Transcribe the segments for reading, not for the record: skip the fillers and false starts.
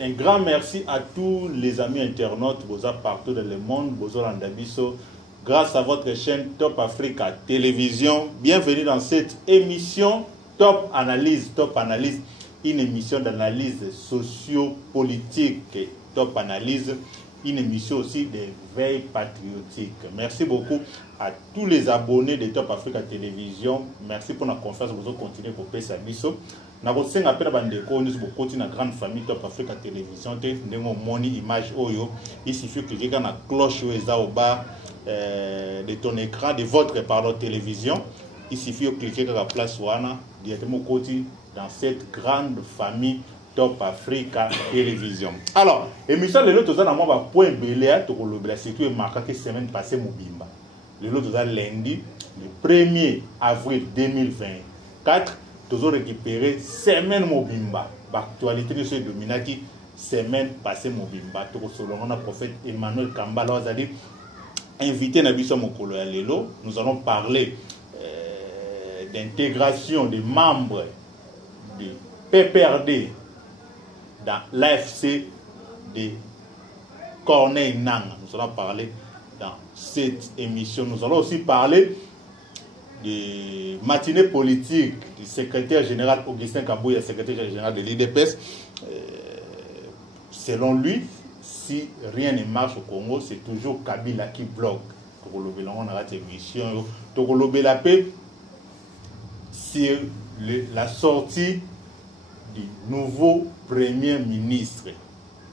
un grand merci à tous les amis internautes, Boza partout dans le monde, Boza Landabiso. Grâce à votre chaîne Top Africa Télévision, bienvenue dans cette émission Top Analyse. Top Analyse, une émission d'analyse socio-politique. Top Analyse, une émission aussi de veille patriotique. Merci beaucoup à tous les abonnés de Top Africa Télévision. Merci pour la confiance, vous continuez pour payer sa biso. Na bosenga appel bandeko nous continuer la grande famille Top Africa Télévision te ndengo moni image oyo il suffit que cliquer na cloche eza au bas de ton écran de votre télévision. Il suffit de cliquer sur la place wana directement côté dans cette grande famille Top Africa Télévision. Alors, émission de l'autre dans moi point belé to kolobela surtout marqué que semaine passée mobimba. Le l'autre lundi le 1er avril 2024 toujours récupéré semaine mobimba. L'actualité de ce dominati semaine passée mobimba. Tout selon le prophète Emmanuel Kambala Wazadi invité Nabiso Mokolo ya Lelo. Nous allons parler d'intégration des membres du PPRD dans l'AFC de Corneille Nangaa. Nous allons parler dans cette émission. Nous allons aussi parler de matinée politique du secrétaire général Augustin Kabouya, secrétaire général de l'IDPS. Selon lui, si rien ne marche au Congo, c'est toujours Kabila qui bloque. On a raté l'émission. La paix sur la sortie du nouveau premier ministre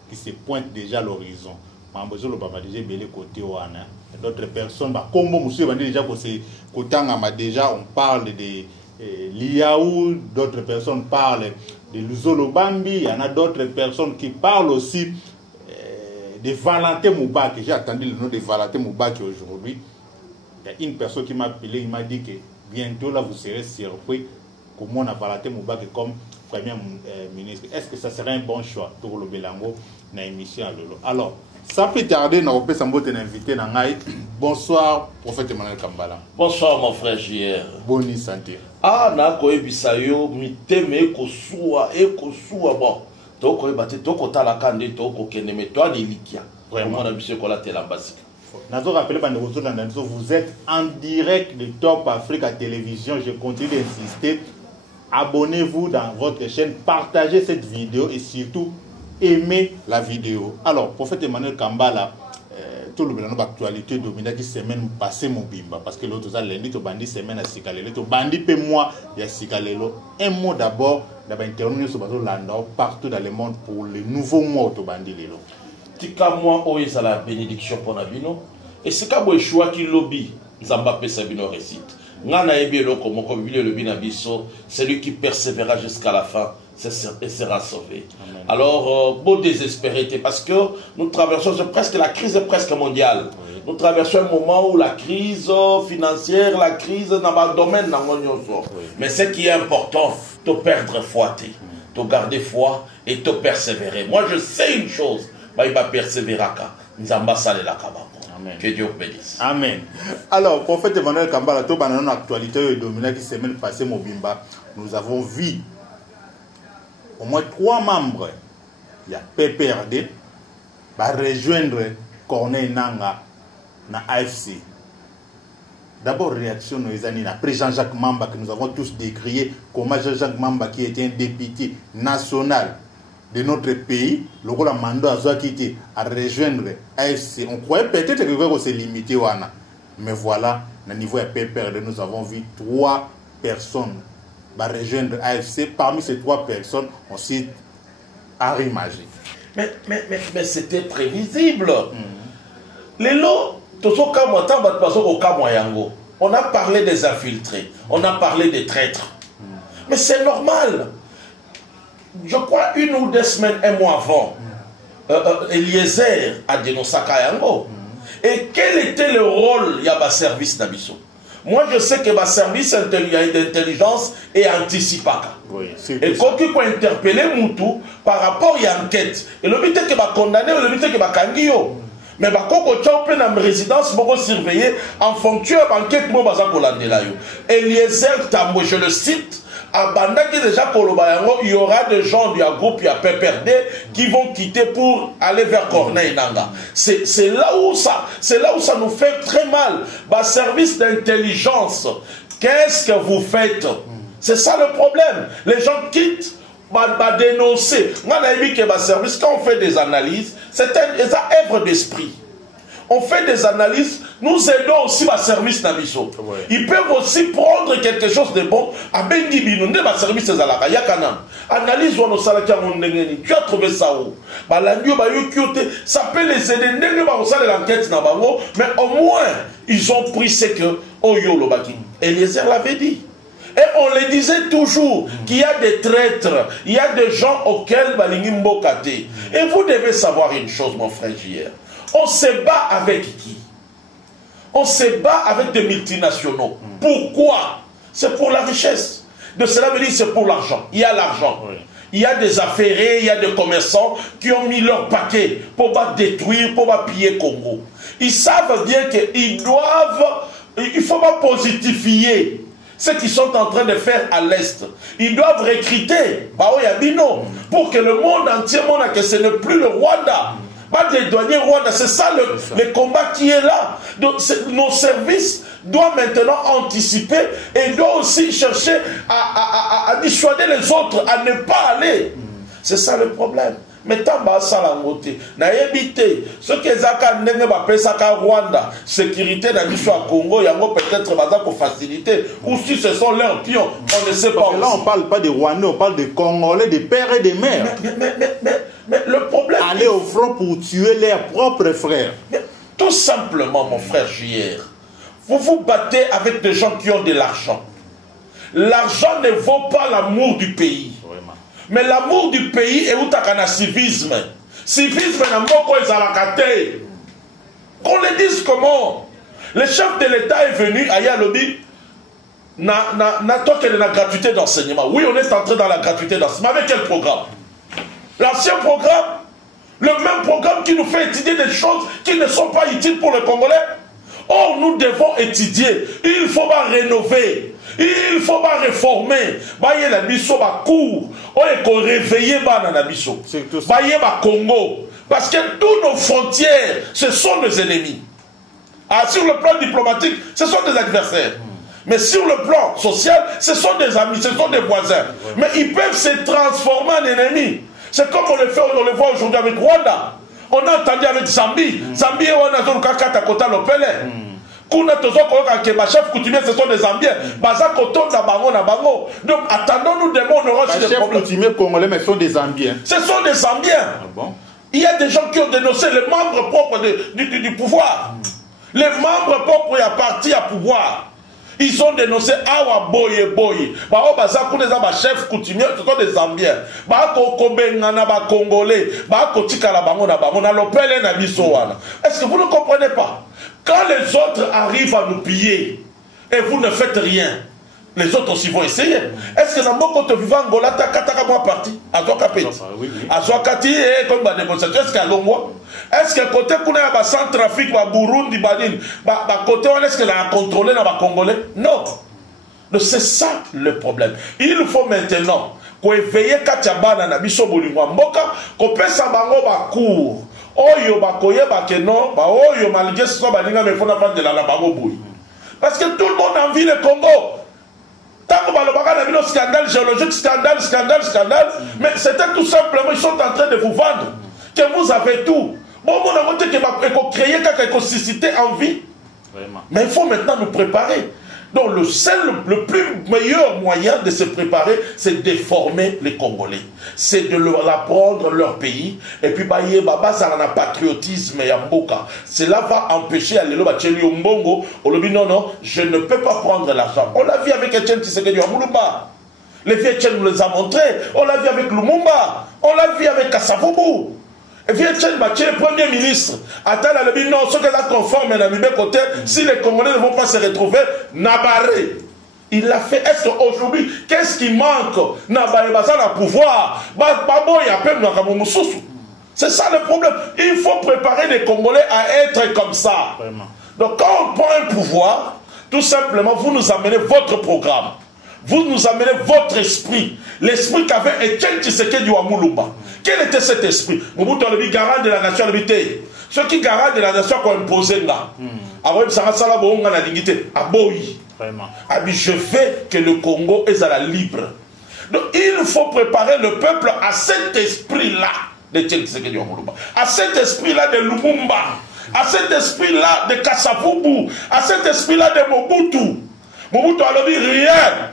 qui se pointe déjà à l'horizon. D'autres personnes, comme monsieur déjà on parle de Liaou, d'autres personnes parlent de Luzolo Bambi, il y en a d'autres personnes qui parlent aussi de Valentin Moubaki. J'ai attendu le nom de Valentin Moubaki aujourd'hui. Il y a une personne qui m'a appelé, il m'a dit que bientôt là vous serez surpris comment on a Valentin Moubaki comme premier ministre. Est-ce que ça serait un bon choix pour le Belango dans l'émission à Lolo? Alors, sans plus tarder, nous avons un invité. Bonsoir, prophète Emmanuel Kambala. Bonsoir, mon frère JR. Bonne santé. Ah, nako ebisayo miteme ekosua bon. Toko ebate toko tala kande toko kene mais toi ni likia. Vraiment na biso ko la tela basika. Nazo rappeler bande vous êtes en direct de Top Africa Télévision. Je continue d'insister. Abonnez-vous dans votre chaîne, partagez cette vidéo et surtout aimez la vidéo. Alors, prophète Emmanuel Kambala, tout le monde actualité dominant qui semaine passée mon bimba parce que l'autre ça lundi to bandi semaine à Sikalelo to bandi pe moi il y a Sikalelo. Un mot d'abord intervenir sur bateau landa partout dans le monde pour les nouveaux mois to bandi lelo. Tika moi o isa la bénédiction pour nabino et c'est ka bo choix qui lobby nzamba pesa bino récite. Ngana ebielo comme Bible le binabiso, celui qui persévérera jusqu'à la fin sera sauvé. Amen. Alors, beau désespéré, parce que nous traversons presque la crise est presque mondiale. Oui. Nous traversons un moment où la crise financière, la crise dans le domaine, oui. Mais ce qui est important, de perdre foi, de garder foi et de persévérer. Moi, je sais une chose, il va persévérer. Amen. Que Dieu vous bénisse. Amen. Alors, prophète Emmanuel Kambala, tout dans actualité dominant qui semaine passée Mobimba, nous avons vu au moins 3 membres, il y a PPRD, va rejoindre Corneille Nangaa dans AFC. D'abord, réaction après Jean-Jacques Mamba, que nous avons tous décrié comment Jean-Jacques Mamba, qui était un député national de notre pays, le rôle de Mando a quitté à rejoindre AFC. On croyait peut-être que c'est limité, mais voilà, au niveau de PPRD, nous avons vu 3 personnes va rejoindre AFC. Parmi ces 3 personnes, on cite Harry Magé. Mais c'était prévisible. Les lots, on a parlé des infiltrés, on a parlé des traîtres. Mais c'est normal. Je crois 1 ou 2 semaines, 1 mois avant, Eliezer a dénoncé Kayango. Et quel était le rôle de service d'Abisso? Moi, je sais que ma service d'intelligence est anticipé. Oui, et quand tu peux interpeller Moutou par rapport à l'enquête, et le but est que va condamner, le but est que va kangio. Mais quand tu as une résidence, tu peux surveiller en fonction de l'enquête. Eliezer Tambo, je le cite, à Bandaki déjà Kolobayango, il y aura des gens du groupe, il y a PPRD qui vont quitter pour aller vers Corneille Nanga. C'est là où ça nous fait très mal. Bah, service d'intelligence, qu'est-ce que vous faites? C'est ça le problème. Les gens quittent. Dénoncer. Moi, service, quand on fait des analyses, c'est un œuvre d'esprit. On fait des analyses, nous aidons aussi ma service Nabiso. Ouais. Ils peuvent aussi prendre quelque chose de bon. À Bengi Binonde, ma service des Alaka, Yakanam. Analyse ou tu as trouvé ça où? Ça peut les aider, mais au moins, ils ont pris ce que Oyo Lobaki. Eliezer l'avait dit. Et on le disait toujours qu'il y a des traîtres, il y a des gens auxquels Balingi Mbokate. Et vous devez savoir une chose, mon frère JR. On se bat avec qui? On se bat avec des multinationaux. Pourquoi? C'est pour la richesse. De cela veut dire c'est pour l'argent. Il y a l'argent. Oui. Il y a des affairés, il y a des commerçants qui ont mis leur paquet pour détruire, pour piller Congo. Ils savent bien qu'il ne faut pas positifier ce qu'ils sont en train de faire à l'Est. Ils doivent recruter pour que le monde entier montre que ce n'est plus le Rwanda. Pas des douaniers Rwanda, c'est ça le combat qui est là. Donc nos services doivent maintenant anticiper et doivent aussi chercher à dissuader les autres à ne pas aller. C'est ça le problème. Mais tant que ça l'a monté, n'a évité ce que Zaka n'engage pas ça Rwanda, sécurité n'a dit soit Congo, il y a peut-être bazar pour faciliter, ou si ce sont leurs pions, on ne sait pas. Là on parle pas des Rwandais, on parle des Congolais, des pères et des mères. Mais le problème. Aller au front pour tuer leurs propres frères. Mais, tout simplement, mon frère JR, vous vous battez avec des gens qui ont de l'argent. L'argent ne vaut pas l'amour du pays. Mais l'amour du pays est où tu as un civisme. Civisme n'a pas de qu'on le dise comment. Le chef de l'État est venu à Yalobi. N'a la gratuité d'enseignement. Oui, on est entré dans la gratuité d'enseignement. Avec quel programme? L'ancien programme. Le même programme qui nous fait étudier des choses qui ne sont pas utiles pour les Congolais. Or, nous devons étudier. Il faut pas rénover. Il faut pas réformer. Baye la biso ba cour. On est réveiller banana biso. Baye ba Congo. Parce que toutes nos frontières, ce sont nos ennemis. Ah, sur le plan diplomatique, ce sont des adversaires. Mais sur le plan social, ce sont des amis, ce sont des voisins. Mais ils peuvent se transformer en ennemis. C'est comme on le voit aujourd'hui avec Rwanda. On a entendu avec Zambie. Zambie, on a dit que Kota Lopele. Chef coutumier, ce sont des Zambiens. Donc attendons-nous des mots, on aura aussi des problèmes. Chef coutumier congolais, mais ce sont des Zambiens. Ce sont des Zambiens. Ah bon? Il y a des gens qui ont dénoncé les membres propres du pouvoir. Les membres propres à parti à pouvoir. Ils ont dénoncé Awa Boye Boye. Bao Bazakou les chefs coutumiers, ce sont des Zambiens. Bako Kobengana ba Congolais. Bako Tikala Bangona Bangona Lopele na Bisowana. Est-ce que vous ne comprenez pas? Quand les autres arrivent à nous piller et vous ne faites rien, les autres aussi vont essayer. Est-ce que dans mon côté vivant Angola, tu as 4 mois parti? À toi, Capet. À toi, Kati, comme la négociation, est-ce qu'il y a Longwa? Est-ce que côté qu'on a un centre-Afrique, à Burundi, côté, est-ce qu'elle a contrôlé dans les Congolais? Non. Donc c'est ça le problème. Il faut maintenant qu'on éveille Katiabana na biso bolingwa mboka, qu'on pèse à bango ba cour. Oyo bakoye bakeno, ba oyo malgré ce soit balinga mais faut na pas de la bango boui. Parce que tout le monde envie le Congo. Tant que balobaka na bino scandale géologique, scandale, mais c'était tout simplement ils sont en train de vous vendre que vous avez tout. Bon, on a montré que va créer quelque susciter envie. Vraiment. Mais il faut maintenant nous préparer. Donc le plus meilleur moyen de se préparer, c'est de former les Congolais. C'est de leur apprendre leur pays. Et puis, ça a un patriotisme et un boka. Cela va empêcher à l'élo Mbongo. On lui dit non, je ne peux pas prendre l'argent. On l'a vu avec Etienne Tshisekedi à Moulumba. Les vieux Etienne nous les a montrés. On l'a vu avec Lumumba. On l'a vu avec Kassavubu. Et puis Etienne Bachir, le premier ministre, attend à le non, ce que là conforme à mes côté, si les Congolais ne vont pas se retrouver, Nabaré. Il l'a fait. Est-ce qu'aujourd'hui, qu'est-ce qui manque? Nabaré Bazar a pouvoir. C'est ça le problème. Il faut préparer les Congolais à être comme ça. Vraiment. Donc quand on prend un pouvoir, tout simplement, vous nous amenez votre programme. vous nous amenez votre esprit. L'esprit qu'avait Etienne Tshisekedi wa Mulumba. Quel était cet esprit? Mobutu a le garant de la nation habitée. Ceux qui garant de la nation ont imposé là. Alors, ça va bonga na dignité. Aboyi. Vraiment. Je veux que le Congo est à la libre. Donc, il faut préparer le peuple à cet esprit-là de Etienne Tshisekedi wa Mulumba. À cet esprit-là de Lumumba. À cet esprit-là de Kasavubu. À cet esprit-là de Mobutu. Mobutu a dit rien.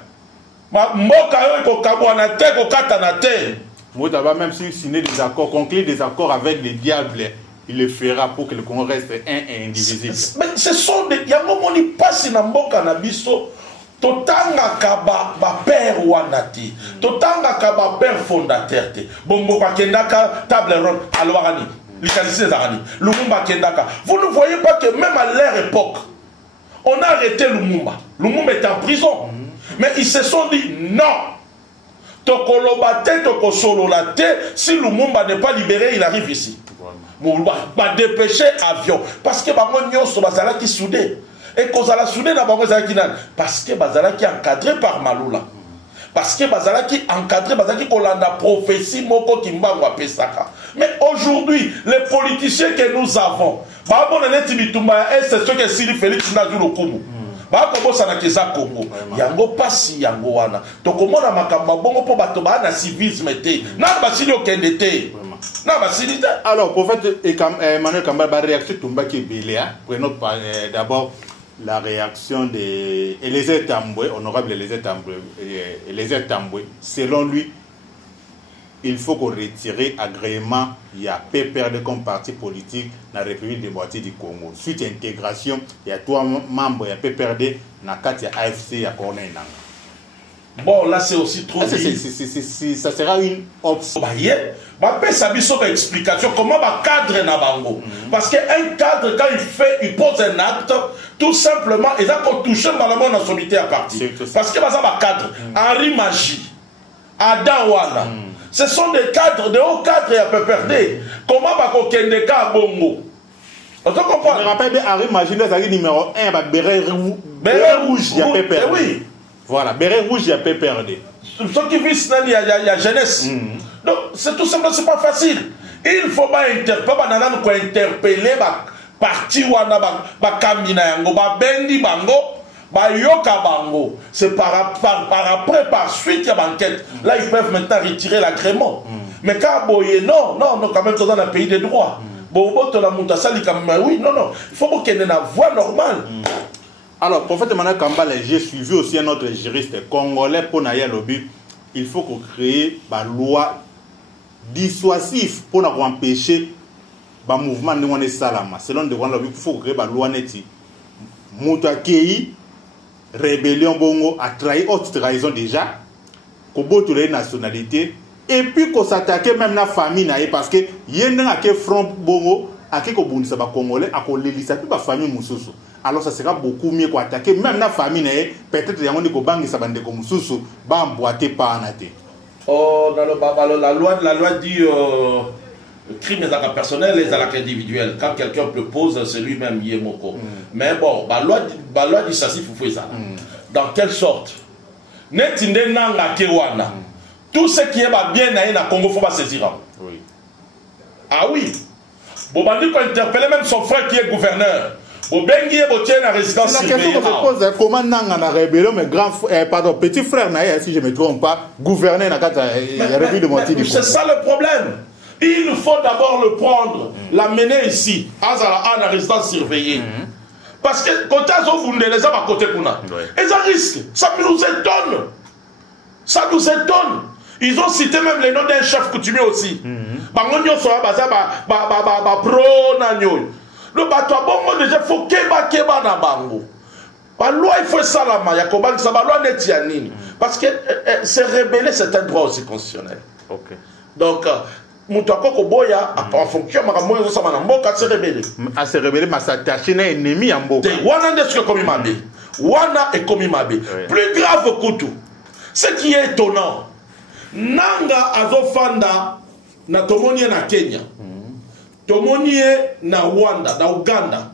Mobutu va même signer des accords, conclure des accords avec les diables. Il le fera pour que le Congo reste un et indivisible. Mais ce sont des... Yangomoni passe na mboka na biso. Totanga kaba ba père wanati. Totanga kaba père fondateur te. Bongo bakendaka table ronde alwarani. Likalisé zarani. Lumumba kendaka. Vous ne voyez pas que même à leur époque, on a arrêté Lumumba. Lumumba est en prison. Mais ils se sont dit non. Tokolobate, tokosololate, si Lumumba n'est pas libéré, il arrive ici. Va dépêcher avion. Parce que Bango so bazala qui soudé. Et kozala soudé na Bango zala qui nan. Parce que bazala qui encadré par Malula. Parce que bazala qui encadré, bazala qui kolanda prophétie moko kimbango pesaka. Mais aujourd'hui, les politiciens que nous avons, c'est ce que Sili Félix n'a vu le Congo. Congo. Yango pasi yango wana. Tokomona makamba bongo po bato ba na civisme te. Na basili okende te. Na basili te. Alors, prophète Emmanuel Kamba ba réaction tumba ki beléa. Prenons d'abord la réaction de Eliezer Tambwe, honorable Eliezer Tambwe. Selon lui, il faut qu'on retire agrément. Il y a PPRD comme parti politique dans la République démocratique du Congo. Suite à l'intégration, il y a 3 membres, il y a PPRD, il y a 4, il y a AFC, il y a Corneille Nanga. Bon, là c'est aussi trop. Ça sera une option. Ça une explication comment va cadre na bango. Parce qu'un cadre, quand il pose un acte, tout simplement, il a touché malheureusement la solité à partir. Parce que va cadre, Henri Magie, Adam Wana. Ce sont des cadres, de hauts cadres et à peu perdre. Comment va qu'on kende ka bongo? On te comprend? Je me rappelle de Henri Magie, le numéro 1, béret rouge, il y a PPRD. Oui. Voilà, béret rouge, il y a PPRD. Ceux qui visent, il y a jeunesse. Donc, c'est tout simplement, c'est pas facile. Il faut pas interpeller, parti wana, kamina yango, bendi bango. C'est par suite il y a banquette. Là ils peuvent maintenant retirer l'agrément. Mais quand non, quand même dans un pays de droit. Oui, non, il faut qu'il y ait une voie normale. Alors, prophète Emmanuel Kamba, j'ai suivi aussi un autre juriste congolais pour Naya Lobby. Il faut qu'on crée une loi dissuasive pour empêcher le mouvement de Salama. Selon le lobby, il faut créer une loi neti. Moutakei rébellion bongo a trahi haute trahison déjà qu'on botte les nationalités et puis qu'on s'attaque même la famille naïe parce que yéna a que front bongo a que qu'on bundisa ba congolais a qu'on l'élisa puis ba famille mususu alors ça sera beaucoup mieux qu'on attaquer même la famille naïe peut-être yango ni ko bangi sa bande ko mususu ba emboîter pas anaté. Oh dans le la loi dit crime des actes personnels et des actes individuels. Quand quelqu'un propose, c'est lui-même Yemoko. Mais bon, la loi dit ça, il faut faire ça. Dans quelle sorte? Tout ce qui est bien dans le Congo, il faut pas saisir. Oui. Ah oui. Bon, on dit qu'on interpelle même son frère qui est gouverneur. Bon, Bengi est botté dans la résidence surveillée. La question qu'on se pose, comment Nanga na rébellion, mais petit frère, si je ne me trompe pas, gouverneur dans la République de Moitié du Congo. C'est ça le problème. Il faut d'abord le prendre, l'amener ici, à la résidence surveillée. Parce que quand ils ont fondé les hommes à côté de nous, ils ont risque. Ça nous étonne. Ça nous étonne. Ils ont cité même les noms d'un chef coutumier aussi. Bangonyo soit basé pro nanyo. Le bateau bongo déjà faut keba na bango. La loi il faut ça la ma yakoba ça loi netianini. Parce que se rebeller c'est un droit aussi constitutionnel. OK. Donc Moutako Boya, en fonction de se rebeller. À se rebeller, mais s'attacher à un ennemi en Boka. Wana est comme Imabe. Wana est comme Imabe. Plus grave que tout. Ce qui est étonnant, Nanga Azofanda na Tomonie na Kenya, Tomonie na Rwanda, na Uganda.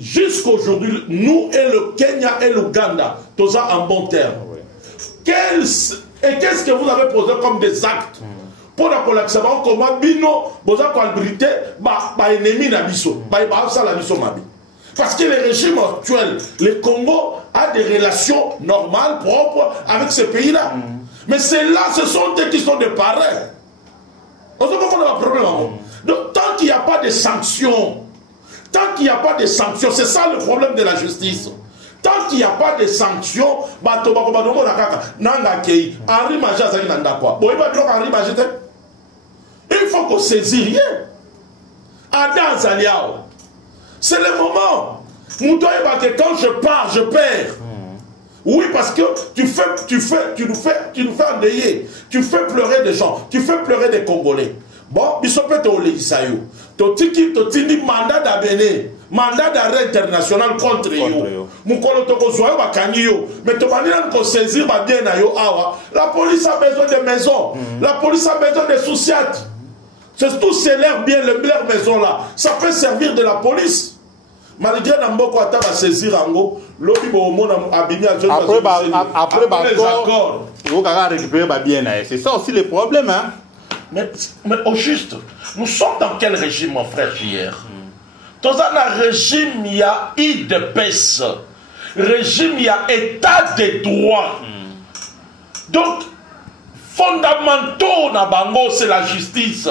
jusqu'aujourd'hui, nous et le Kenya et l'Ouganda, tous en bon terme. Et qu'est-ce que vous avez posé comme des actes pour la collection? Comment bino, vous avez collaboré, ennemi na biso, parce que le régime actuel, le Congo a des relations normales, propres avec ce pays-là. Mais ceux-là, ce sont eux qui sont des parrains. On se comprend le problème. Donc, tant qu'il n'y a pas de sanctions, c'est ça le problème de la justice. Tant qu'il n'y a pas de sanctions, il faut qu'on saisisse rien. Adam Zaliao, c'est le moment. Quand je pars, je perds. Oui, parce que tu nous fais endayer. Tu fais pleurer des gens. Tu fais pleurer des Congolais. Bon, bisopé te olegisayo. Totini mandat d'abéné. Mandat d'arrêt international contre yo. Moukolo toko zoyo bakani yo. Mais tobani nan ko saisir ba bien na yo awa. La police a besoin de maisons. La police a besoin de souciates. C'est tout l'air bien, leur maison là. Ça peut servir de la police. Malgré Namboko Ata va saisir Ango, l'objet après les accords. Il faut récupérer bien. C'est ça aussi le problème. Hein? Mais au juste, nous sommes dans quel régime, mon frère, hier? Dans un régime, il y a IDPS. Régime, il y a état de droit. Donc, fondamentaux, Nabango, c'est la justice.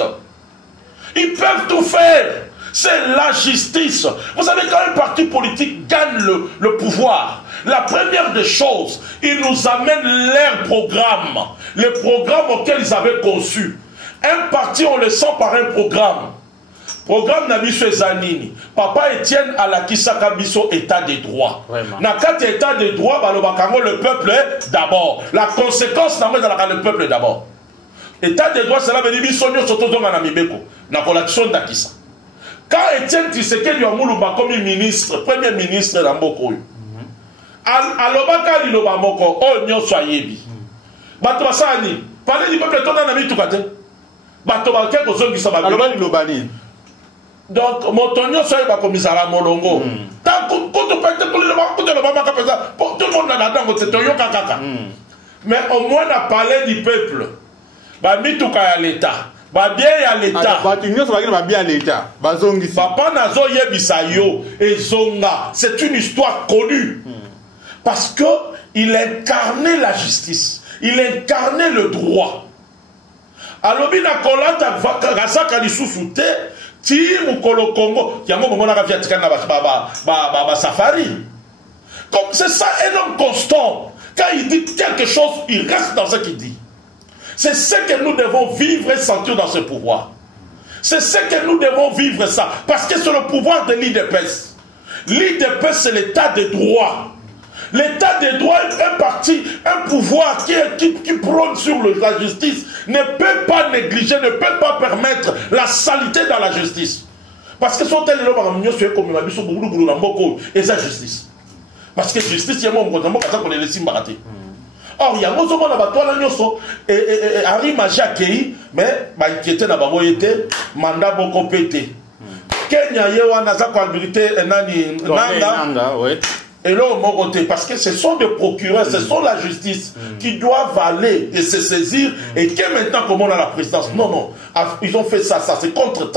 Ils peuvent tout faire. C'est la justice. Vous savez, quand un parti politique gagne le pouvoir, la première des choses, ils nous amènent leur programme, les programmes auxquels ils avaient conçu. Un parti, on le sent par un programme. Programme Nabiso Zanini. Papa Etienne Alakisaka Biso, état des droits. Nakati état des droits, le peuple est d'abord. La conséquence, le peuple est d'abord. État des droits, c'est là, quand Etienne Tshisekedi Yamoulouba comme ministre, premier ministre d'Amboko, Alobaka Liloba Moko, oh Nyoso Ayebi. Batobasani, parlez du peuple, ton ami Toukate. Batobaka Kozongi Sababino. Lobani. Donc, Montonio Soyeba Komisara Molongo. Tant que tout le monde a la c'est Toyo Kakaka. Mais au moins, on a parlé du peuple. Bamituka à l'État. Ba bien à l'État. Papa Nazo Yebisayo et Zonga. C'est une histoire connue. Parce que il incarnait la justice. Il incarnait le droit. Alobi na kolata Razaka Lissousouté, Ti Mukolo Congo, Yango Momona Raviatikana ba Safari. Comme c'est ça un homme constant. Quand il dit quelque chose, il reste dans ce qu'il dit. C'est ce que nous devons vivre et sentir dans ce pouvoir. C'est ce que nous devons vivre ça. Parce que c'est le pouvoir de l'IDPS. L'IDPS, c'est l'état de droit. L'état de droit est un parti, un pouvoir qui prône sur la justice, ne peut pas négliger, ne peut pas permettre la saleté dans la justice. Parce que son tel est comme et sa justice. Parce que justice, il y a un les baraté. Or, il y a un moment et Harry Majakei, mais qui était dans le mandat beaucoup pété. Kenya Yewa Naza Kwalbilité Nanga, et là, parce que ce sont des procureurs, ce sont la justice qui doivent aller et se saisir. Et que maintenant, comme on a la présidence, non, ils ont fait ça, c'est contre.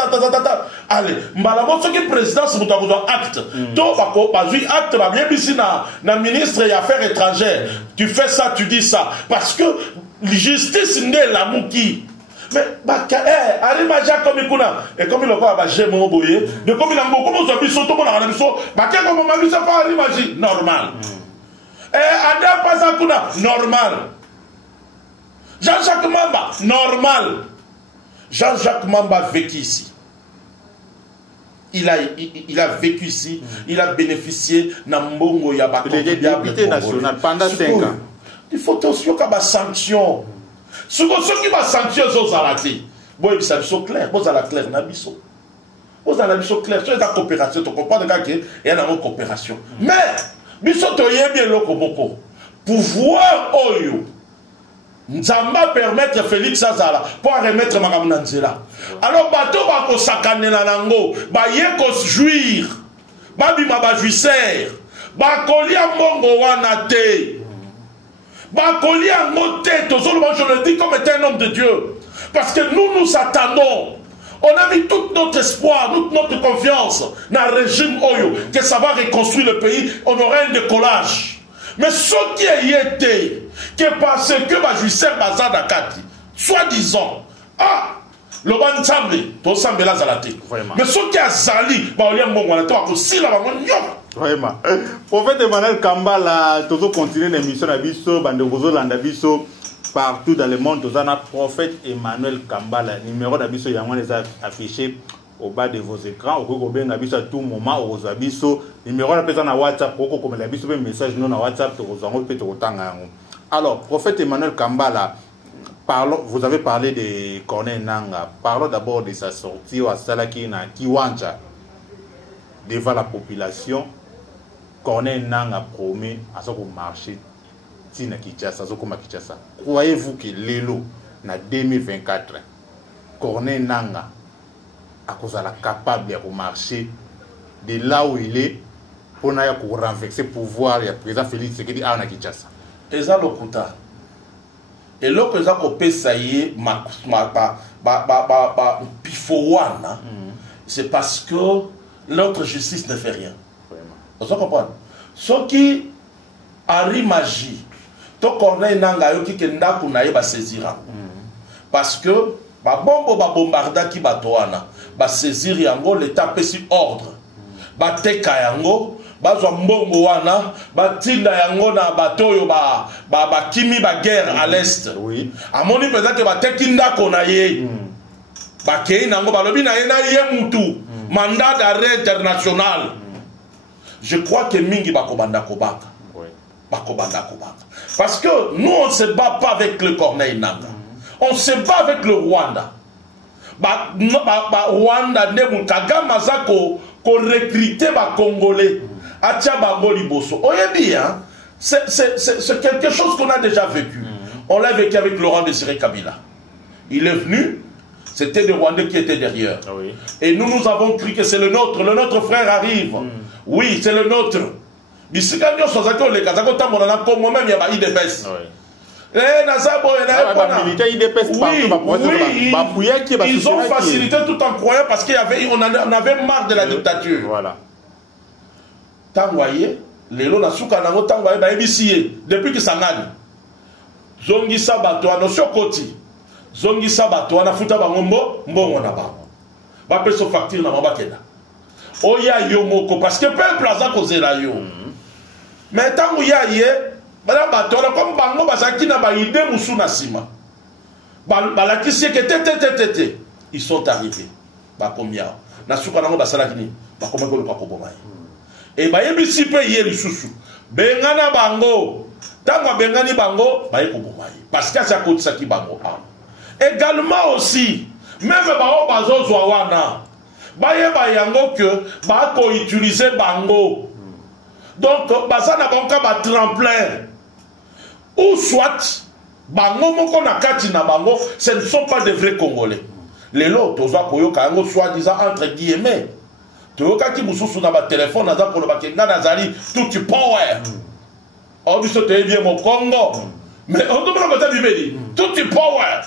Allez, malheureusement, ce qui est présidence, vous avez acte. Donc, acte, bien ici, dans le ministre des Affaires étrangères, tu fais ça, tu dis ça. Parce que la justice n'est la mouki. Mais, Arimaja comme il et comme il a pas j'aime mon boyer, de comme il a beaucoup de choses, tout le monde a la chose, comme on m'a dit, c'est pas Arimaji, normal. Ada Pasakuna, normal. Jean-Jacques Mamba, normal. Jean-Jacques Mamba vécu ici. Il a vécu ici, il a bénéficié Nambongo Yabako. Il est député national pendant 5 ans. Il faut attention qu'à ma sanction. Ce qui va sanctionner aux arrêtés, bon, ils sont clairs, vous avez la claire, vous avez la claire, c'est la coopération, tu comprends qu'il y a une coopération. Mais, nous sommes bien locaux, pouvoir Oyo, Nzamba permettre Félix Azala pour remettre Madame Nanzela. Alors, bateau va ko sakane na nango, ba ye ko jouir. babima bajuicer bakolia mbongo wana te bakolia ngote tozoloba. Je le dis comme étant un homme de Dieu, parce que nous attendons. On a mis tout notre espoir, toute notre confiance dans le régime Oyo, que ça va reconstruire le pays, on aura un décollage. Mais ce qui y était, que parce que Bajuicer Bazar Dakati, soi-disant, le ban Sambi, ton Sambi la Zalate. Mais ce qui a Zali, Baolia Mongonato, aussi la Bamonyo. Vraiment. Prophète Emmanuel Kambala, toujours continuer l'émission d'Abisso, Bandegozo Landabisso. Partout dans le monde, nous avons prophète Emmanuel Kambala. Numéro d'Abisso, il y a affiché au bas de vos écrans. Au cours de Abisso à tout moment, au Abisso. Numéro d'Abisso na WhatsApp, au cours de Abisso, message nous na WhatsApp, alors, prophète Emmanuel Kambala, vous avez parlé de Corneille Nanga. Parlons d'abord de sa sortie à Salaki na Kiwanja devant la population. Corneille Nanga promet à ce marché. Croyez-vous que Lelo, en 2024, Corneille Nanga est capable de marcher de là où il est pour renverser le pouvoir du président Félix Tshisekedi à Kinshasa? Et ça, l'okuta. Et là, que ça y c'est parce que l'autre justice ne fait rien. Vous comprenez? Ce qui arrive magie. To Corneille Nanga yoki kenda kunaye ba saisira. Parce que ba bombo ba bombarda ki batoana ba saisir yango l'état pesi ordre. Ba teka yango ba zo mbongo wana ba tinda yango na batoyo ba kimi ba guerre à l'est. Oui. Amoni peut-être ba tekinda konaye. Ba kei nango ba lobi na ye mutu. Mandat d'arrêt international. Je crois que mingi ba kobanda kobaka. Parce que nous, on ne se bat pas avec le Corneille Nanga. On se bat avec le Rwanda. Rwanda, Kagame, ko recruter les Congolais. C'est quelque chose qu'on a déjà vécu. On l'a vécu avec Laurent Désiré Kabila. Il est venu, c'était des Rwandais qui étaient derrière. Et nous avons cru que c'est le nôtre. Le nôtre frère arrive. Oui, c'est le nôtre. Ils ont facilité tout en croyant parce qu'on avait marre de la dictature. Voilà. Depuis que ça gagne, Zongi Sabato, Koti, Zongi Sabato, Futa Bangombo, Mbongo ba peut se facture na Mabakena. Oya Yomoko, parce que peuple a causé yo. Mais tant qu'il y a comme Bango Bazaki n'a pas idée Moussou Sima. Ils sont arrivés. Combien? Nasukanango Basalakini. Et Bayebi Sipe Yeri Soussou. Bengana Bango. Tango Bengani Bango, parce qu'il y a côté Saki Bango. Également aussi, même Bao Bazo Zouawana. Baye Bayango que Bako utiliser Bango. Donc, ça n'a pas de tremplin. Ou soit, Bango, Bango, ce ne sont pas des vrais Congolais. Les lots, soi-disant entre guillemets. Tu vois, quand tu me sur le téléphone, tout tu power. On dit que tu es bien mon Congo. Mais on dit tout tu power.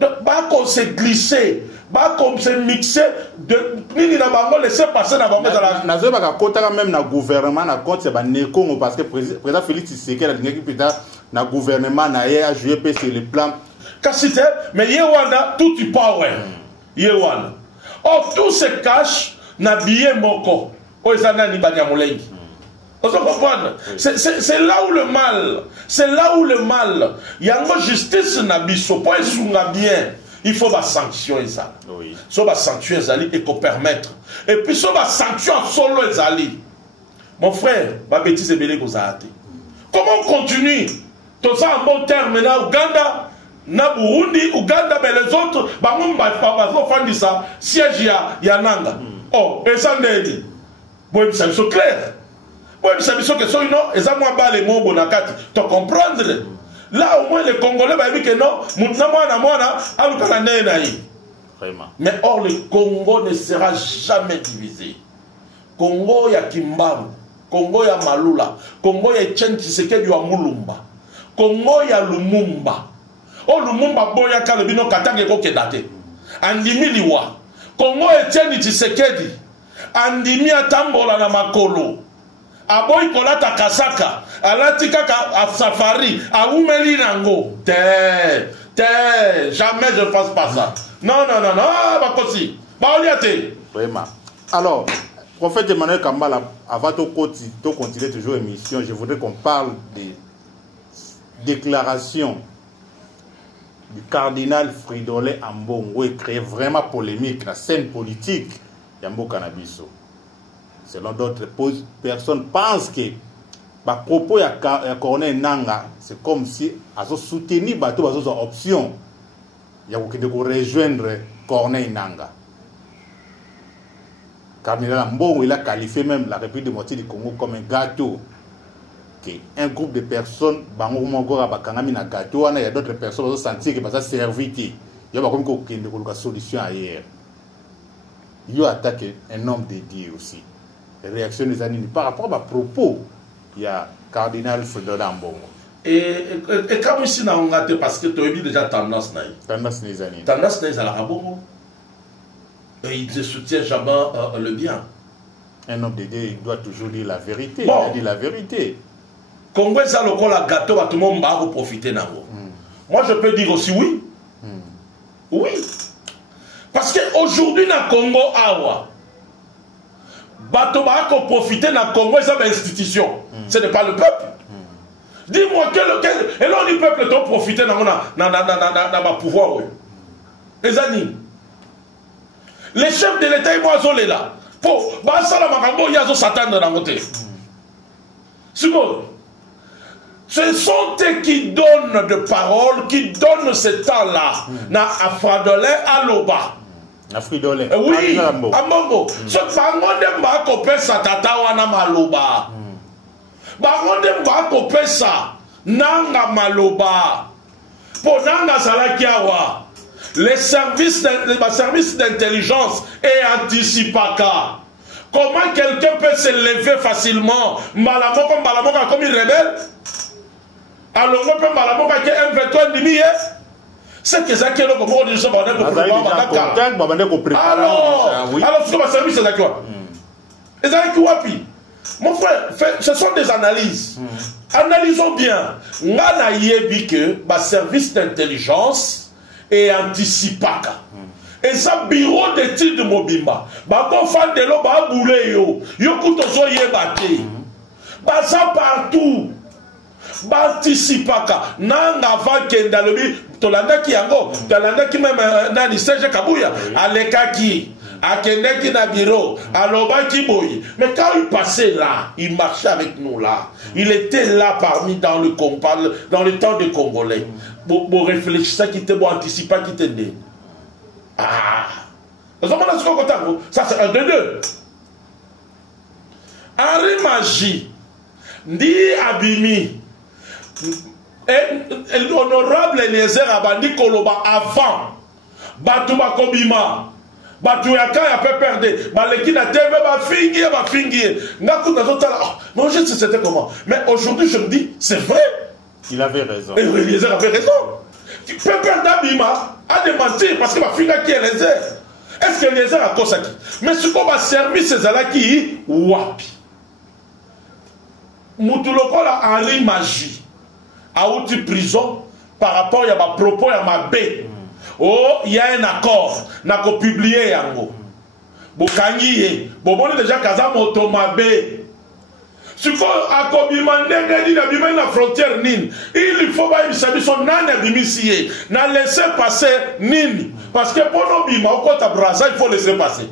Donc, Bako s'est glissé. Comme c'est mixé de nini na bango laisser passer na bango na zo ba kota même na gouvernement na compte ba Nekongo parce que président Félix Tshisekedi a dit que na gouvernement na ya jouer sur le plan kasite mais yewana tout tu power yewana or tout se cache na billet moko ozana ni banyamulengi. Vous comprenez? C'est là où le mal, c'est là où le mal, il y a une justice na biso pas bien. Il faut la sanction ça. Oui. So la sanction ezali et qu'on permettre. Et puis so la sanction solo ezali. Mon frère, ma bêtise est belé kozate. Comment on continue? Tout ça en bon terme na Uganda, na Burundi, Uganda mais les autres ba ngomba fandi ça siège ya nanga. Oh, et ça ndedi. Bon ça c'est clair. Bon ça c'est que so non, et ça moi ba les mots bonakati. Tu comprendre? Là, au moins, les Congolais vont dire que non, vraiment. Mais or, le Congo ne sera jamais divisé. Congo ya Kimbaru, Congo ya Malula, Congo ya Etienne Tshisekedi wa Mulumba, Congo ya Lumumba. O Lumumba boya kalebino katange ko kedate. Andimi liwa. Congo Etienne Tshisekedi. Andimi atambola na makolo. Aboy kolata kasaka. Alati kaka a safari. Aumeli nango. Jamais je ne fasse pas ça. Non, non, non, non, bakosi. Baoliate. Vraiment. Alors, prophète Emmanuel Kambala, avant de continuer toujours l'émission, je voudrais qu'on parle des déclarations du cardinal Fridolin Ambongo et créé vraiment polémique dans la scène politique Yambo Cannabiso. Selon d'autres personnes pensent que bah, propos ya Corneille Nanga, c'est comme si ils ont soutenu bateau aux options. Il y a de rejoindre Corneille Nanga. Cardinal Ambongo, il a qualifié même la République démocratique du Congo comme un gâteau. Un groupe de personnes, il y a d'autres personnes qui ont senti que ça servi. Il y a une solution ailleurs. Il y a attaqué un homme dédié aussi. Les réactions des années par rapport à propos, il y a Cardinal Fridolin Ambongo. Et comme ici, parce que tu as déjà tendance. Tendance des années. Tendance des années à Bongo. Et il ne soutient jamais le bien. Un homme dédié, il doit toujours dire la vérité. Bon. Il dit la vérité. Congo, ça le la gâteau, tout le monde va profiter. Moi, je peux dire aussi oui. Oui. Parce qu'aujourd'hui, dans le Congo, bateau va profiter dans le Congo, c'est une institution. Ce n'est pas le peuple. Dis-moi et là, le peuple doit profiter dans le pouvoir. Les amis. Les chefs de l'État, ils vont aller là. Pour ils vont s'attendre dans le côté. Ce sont eux qui donnent de paroles, qui donnent ce temps-là. Na Fridolin à l'Oba. Na Fridolin. Oui, à Mongo. Ce bangonde m'a copé sa tata wana maloba. Bangonde m'a copé sa nanga maloba. Pour nanga salakiawa. Les services d'intelligence et anticipaka. Comment quelqu'un peut se lever facilement? Malamoka comme il rebelle. Alors on peut malamoka qui est un véto demi. C'est que ça qui est le comment on dit ça va aller pour alors ce que ma service c'est quoi? Et ça qui wapi? Mon frère, ce sont des analyses. Analysons bien. Ngana yebi que ma service d'intelligence et anticipaka. Et ça bureau d'études de Mobimba. Ba ko fan de lo ba boule yo. Yo kuto so yebate. Ba ça partout. Ba anticipaka. Nanga va kenda lobi tolanda ki yango. Tolanda ki même nani Serge Kabuya. Aleka ki. Akende ki na bureau. Aloba ki boy. Mais quand il passait là, il marchait avec nous là. Il était là parmi dans le temps des Congolais. Pour réfléchir, qui était bon, anticiper, qui était né. Ah! Ça, c'est un de deux. Henri Magie, dit Abimi, et l'honorable Eliezer Abandi Koloba avant, Batouba Kobima, Batouyaka a peu perdu, Balekina TV, Bafingi, non, je sais c'était comment. Mais aujourd'hui, je me dis, c'est vrai. Il avait raison. Et Eliezer avait raison. Pépère d'Abima a démenti parce que ma fille qui est Eliezer. Est-ce que Eliezer a consacré? Mais ce qu'on va servir, c'est ça qui wapi. Moutulokola Henri Magie a outi prison par rapport à ma propos à ma baie. Oh, il y a un accord. N'a qu'à publier yango. Bokangiye. Bobone déjà Kazamoto ma baie. Si vous avez la frontière Nini, il faut que son n'a laissé passer Nini. Parce que pour nos bima, au côté Brazza, il faut laisser passer.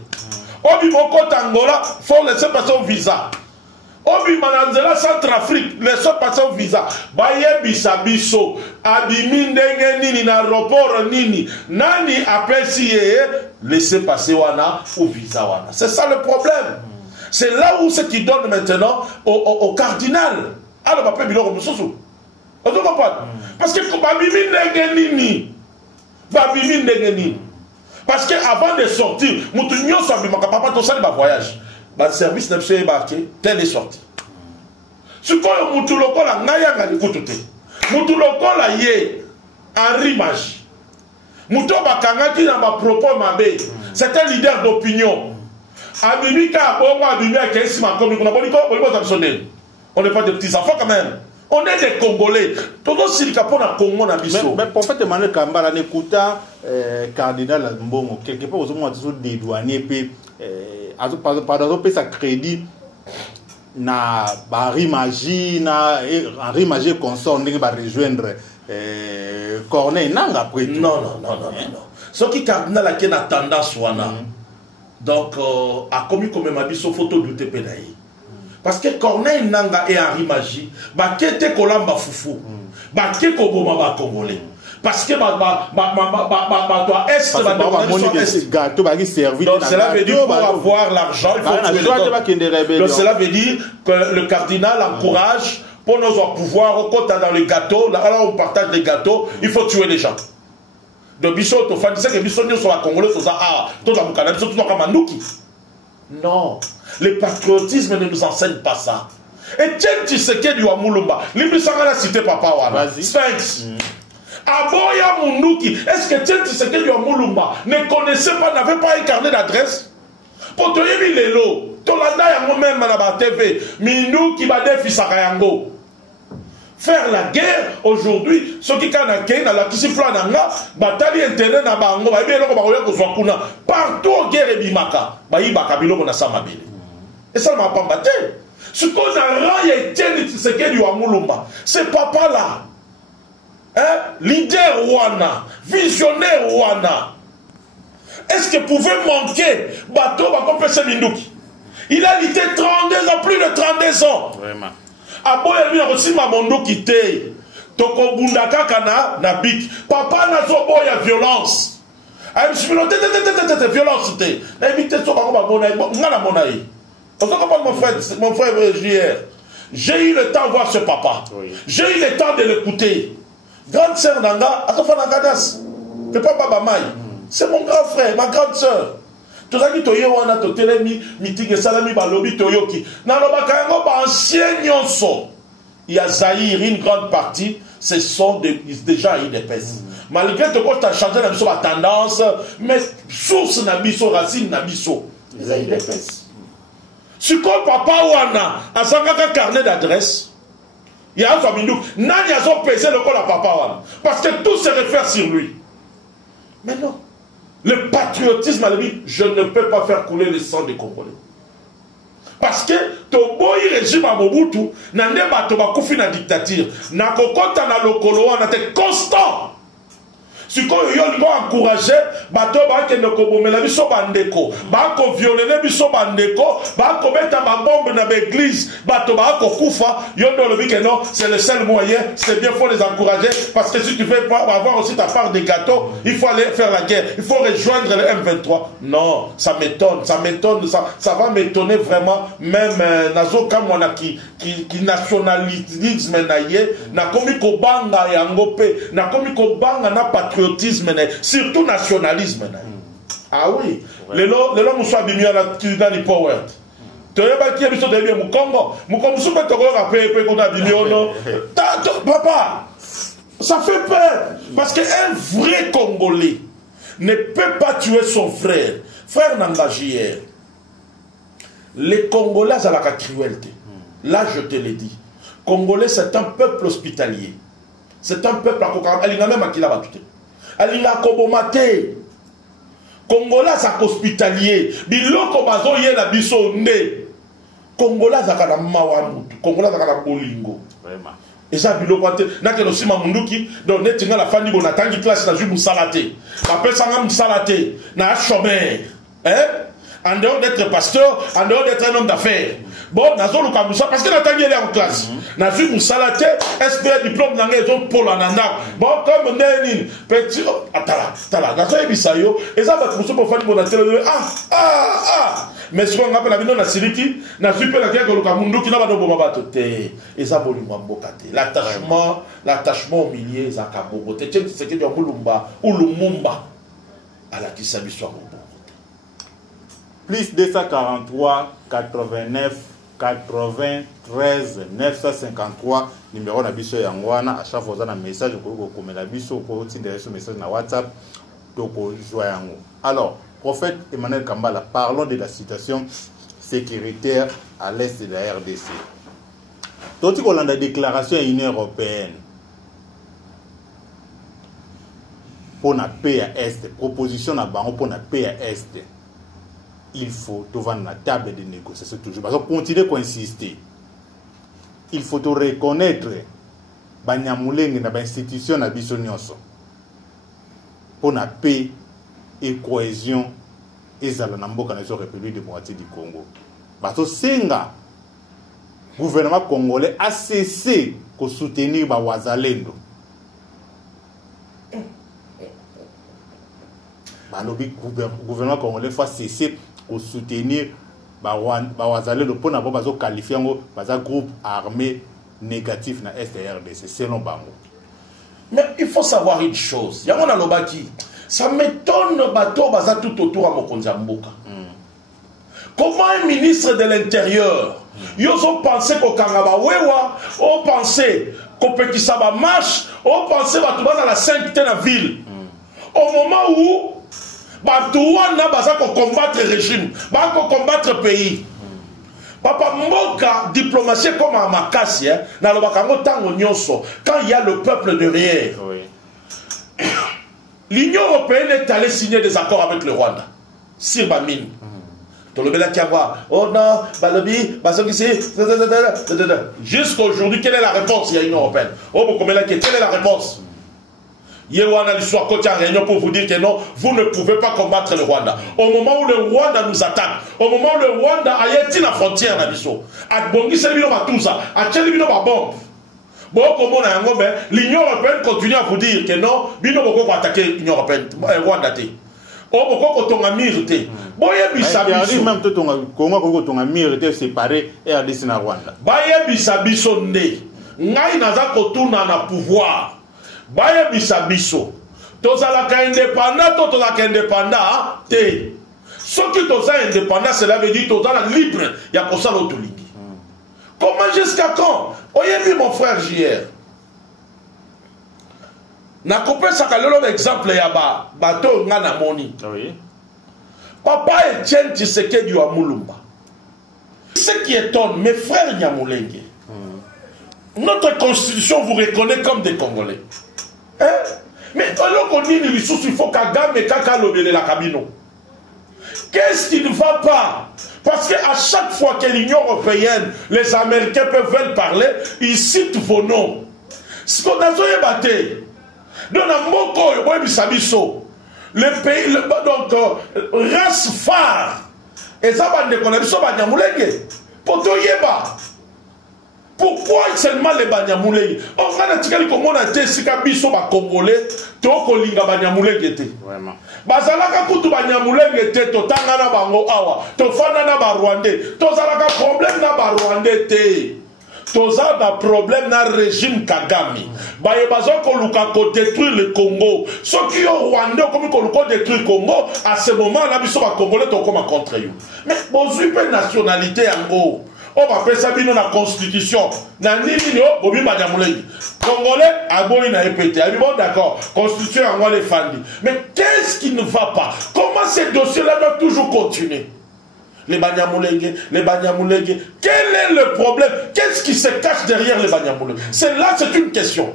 Au bima, au côté Angola, il faut laisser passer au visa. Au bima, dans Centrafrique, laissez passer au visa. Baye bisabiso, abimi ndenge Nini, l'aéroport Nini, nani appelle si laissez passer wana au visa wana. C'est ça le problème. C'est là où ce qui donne maintenant au cardinal. Alors, ma père, on comprend. Parce que parce qu'avant de sortir, papa, tout ça, voyage. le service n'a pas embarqué, tel est sorti. Ce qu'on a moutou lokola ngayanga likututé. Moutou lokola yé Henri Magie. Moutou bakanga qui n'a pas propos mabé. C'est un leader d'opinion. Abimika bongo abimika kesima comme on a boniko on n'est pas des petits enfants quand même. On est des Congolais. Tout aussi le Congo Congo na biso. Mais pour fait Emmanuel Kambala en écoutant cardinal Mbongo quelque part aux hommes toujours dédouané puis par sa crédit na Henri Magie na Henri Magie consort n'est pas rejoindre Corneille nanga après tout. Non. Ce qui cardinal a une tendance wana. Donc a commis comme ma biso photo douter pédaille. Parce que Corneille Nanga et Henri Magie, bah kete kolamba foufou, bah keko boma ba congolais. Parce que toi est gâteau bah qui servi. Donc cela veut dire pour avoir l'argent, il faut tuer les autres. Donc cela veut dire que le cardinal encourage pour nos pouvoirs au côté dans les gâteaux, là on partage les gâteaux, il faut tuer les gens. De Bissot au fan, c'est que Bissot sur la Congolais, c'est ça, tout dans mon canal, tout dans Kamandouki. Non, le patriotisme ne nous enseigne pas ça. Et tiens, tu sais qu'il y a Moulumba. L'Ibisanga la cité papa Wana. Sphinx. Aboya Mounouki. Est-ce que tiens, tu sais qu'il y a Moulumba ne connaissait pas, n'avait pas un carnet d'adresse? Pour te dire, les lots. Tolanda ya moi-même à la TV. Minou qui va défier Sakayango. Faire la guerre aujourd'hui, ceux qui ont la discipline, bataille internet, partout guerre et bimaka, et ça m'a pas battu. Ce qu'on a c'est papa là, hein? Leader Wana, visionnaire Wana. Est-ce que pouvait manquer bateau il a lutté 32 ans, plus de 32 ans. Vraiment. Aboya lui aussi ma mondo quitté. Toko bundaka kana na bik. Papa na zo boya violence. Ay mshimilo violence té. Na éviter so ba mona ngana mona yi. On se comprend mon frère JR. J'ai eu le temps de voir ce papa. Oui. J'ai eu le temps de l'écouter. Grande sœur Nanga, Atofa Nangadas. C'est pas Baba Mai. C'est mon grand frère, ma grande sœur. Tout ça qui toye wana to telemi mitige salami balobi toyoki. Na lobaka yango ba ancien nyonso. Il y a Zaïre, une grande partie, ce sont déjà eu des pèses. Malgré que quand tu as changé la tendance, mais source na biso, racine na biso, ils ont eu des pèses. Si comme papa wana, à son carnet d'adresse, il y a un famille, nani a son pesé le col à papa wana. Parce que tout se réfère sur lui. Mais non. Le patriotisme a dit, je ne peux pas faire couler le sang des Congolais. Parce que to boy régime à Mobutu, n'a pas to bakufi na dictature, n'a kokota na lokolo, n'a été constant. Si qu'on y a encouragé, bato ba ke no kobomela biso bandeko, ba ko violer biso bandeko, ba ko mettre ma bombe dans l'église, bato ba ko kufa, yondo le que non, c'est le seul moyen, c'est bien faut les encourager parce que si tu veux avoir aussi ta part des gâteaux, il faut aller faire la guerre, il faut rejoindre le M23. Non, ça m'étonne, ça va m'étonner vraiment même nazo kamwana qui nationalisme naie, na komi ko banga yangope, na komi ko banga na patriotisme, surtout nationalisme. Ah oui, les lots moussa bimia na ni power. Tu as qui habite de bien Mukongo, Mukongo soupe te rappeler qu'on a bimiono. Papa, ça fait peur parce qu'un vrai Congolais ne peut pas tuer son frère. Frère Nangagier, les Congolais à la cruauté. Là, je te l'ai dit. Congolais, c'est un peuple hospitalier. C'est un peuple à Kokara. Elle n'a même à qui la battu. Elle n'a kobomate. Congolais, c'est hospitalier. Biloko bazo yé la biso nde. Congolais, c'est la mawamutu. Congolais, c'est la bolingo. Vraiment. Et ça, biloko ate. N'a que aussi mamunduki. Donc, net tinga la famille bonatangi classe na ju musalate. Appelle ça musalate. Na chômeur. Hein? En dehors d'être pasteur, en dehors d'être un homme d'affaires. Bon, nazo luka musa parce que Nathalie est en classe. Nazo musalate, espère diplôme d'anglais ils ont pour l'ananda. Bon, comme Nénin, petit tala, nazo ebisayo, et ça va trouver pour faire mon télé. Mais ce qu'on appelle la vie na siliki, na super la guerre que luka mundu qui n'a pas de bon bateau. Et ça boli mbokate. L'attachement au milieu ça kabobo. Tu sais que du mulumba ou lumumba à la kisabi soit plus 243 89 93 953 numéro na biso yangwana. À chaque fois on a un message comme la biso ko tindere ce message na WhatsApp toko joyango. Alors prophète Emmanuel Kambala, parlons de la situation sécuritaire à l'est de la RDC. Toti ko landa déclaration à l'Union européenne pour la paix à est, proposition à bango pour la paix à est. Il faut devant la table de négociation toujours. Parce qu'on continue à insister. Il faut reconnaître Banyamulenge na institution na biso nyonso pour la paix et cohésion et la mboka na République démocratique du Congo. Parce que senga gouvernement congolais a cessé de soutenir ba wazalendo. Le gouvernement congolais faut cesser de soutenir Bawazalendo pour ne pas qualifier un groupe armé négatif dans STRDC, selon Bango. Mais il faut savoir une chose. Il y a un lobaki. Ça m'étonne le bateau baza tout autour à Mokonzamboka. Comment un ministre de l'Intérieur, ils ont pensé qu'au Kangaba Wewa, ont pensé qu'au Pekisaba marche, ont pensé que dans la sainteté de la ville. Au moment où Batouana baza ko combattre le régime, ba ko combattre le pays. Papa Mboka, diplomatie comme à Makassi, na lo bakango tango nyonso, quand il y a le peuple derrière. Oui. L'Union européenne est allée signer des accords avec le Rwanda. Sur Bamine. Oh non, Balobi, jusqu'à aujourd'hui, quelle est la réponse? Il y a l'Union européenne. Oh, quelle est la réponse? Yewana l'histoire côté en réunion pour vous dire que non, vous ne pouvez pas combattre le Rwanda. Au moment où le Rwanda nous attaque, au moment où le Rwanda a été la frontière na biso, a bongi celui là tout ça, a tcheli bino ba bombe. Bon comme on a un gombe, l'Union européenne continue à vous dire que non, bino boko ko attaquer l'Union européenne, Rwanda té. Oh boko ko tonga mirité. Boye bisabiso. Même tout tonga Congo ko tonga mirité séparé et à destina Rwanda. Baye bisabiso ndé. Ngai naza ko tuna na pouvoir. Baye bisabiso tozalaka indépendant to tozalaka indépendant te soki toza indépendant cela veut dire tozala libre ya kosala otolingi. Comment jusqu'à quand? Oyebi mon frère JR nakopesaka lelo exemple ya bato nga na moni. Oui. Papa Etienne Tshisekedi wa Mulumba. Ce qui étonne mes frères Nyamulenge, notre constitution vous reconnaît comme des Congolais. Hein? Mais il faut Kagame et Kakalobele la cabino. Qu'est-ce qui ne va pas? Parce qu'à chaque fois que l'Union européenne, les Américains peuvent parler, ils citent vos noms. Ce qu'on a battu. Dans le pays, donc, race phare. Et ça va déconner. Pourquoi seulement les Banyamulenge? On va dire que comme on a été si kabiso ba Congolais, to ko linga Banyamulenge te. Vraiment. Bazalaka kutu Banyamulenge te to tanga na bango awa, to fana na ba Rwandais, to zalaka problème na ba Rwandais te. To za ba problème na régime Kagame. Baye bazo ko luka ko détruire le Congo. Ceux qui ont Rwandais comme ko luka détruire le Congo, à ce moment là biso ba Congolais to comme contre eux. Mais bozui pe nationalité en on va faire ça dans la constitution. Congolais, aboyi na répété. Bon d'accord, constitution en moi les fandi. Mais qu'est-ce qui ne va pas? Comment ces dossiers-là doivent toujours continuer? Les Banyamulenge. Quel est le problème? Qu'est-ce qui se cache derrière les Banyamulenge? C'est là, c'est une question.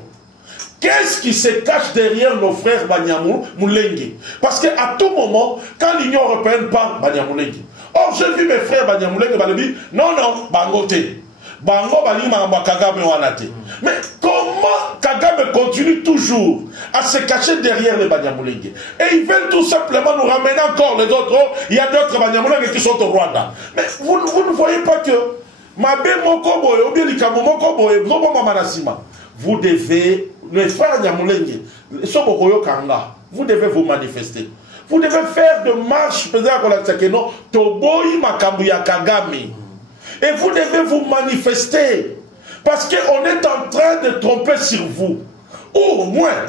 Qu'est-ce qui se cache derrière nos frères Banyamulenge? Parce qu'à tout moment, quand l'Union européenne parle Banyamulenge, or, j'ai vu mes frères Banyamulenge Balobi, non, Bangote. Bango Bali Mamba Kagame Wanate. Mais comment Kagame continue toujours à se cacher derrière les Banyamulenge? Et ils veulent tout simplement nous ramener encore les autres. Il y a d'autres Banyamulenge qui sont au Rwanda. Mais vous ne voyez pas que Mabe Mokobo ou bien Likamo Mokobo et Globo Mamanasima, vous devez, les frères Banyamulenge, Sobokoyo Kanga, vous devez vous manifester. Vous devez faire de marche, et vous devez vous manifester. Parce qu'on est en train de tromper sur vous. Ou au moins,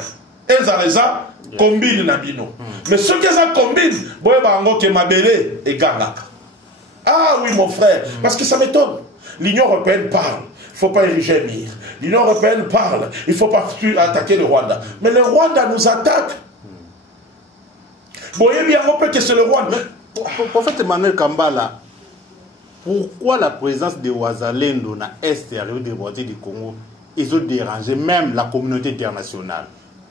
combine Nabino. Mais ce qu'ils ont combine, Boyeba Ango Kemabele et Gangaka. Ah oui, mon frère, parce que ça m'étonne. L'Union européenne parle, il ne faut pas ériger un mur. L'Union européenne parle, il ne faut pas attaquer le Rwanda. Mais le Rwanda nous attaque. Vous voyez bien que c'est le Rwanda. Prophète Emmanuel Kambala, pourquoi la présence de Ouazalendo dans l'Est et République du Congo, ils ont dérangé même la communauté internationale?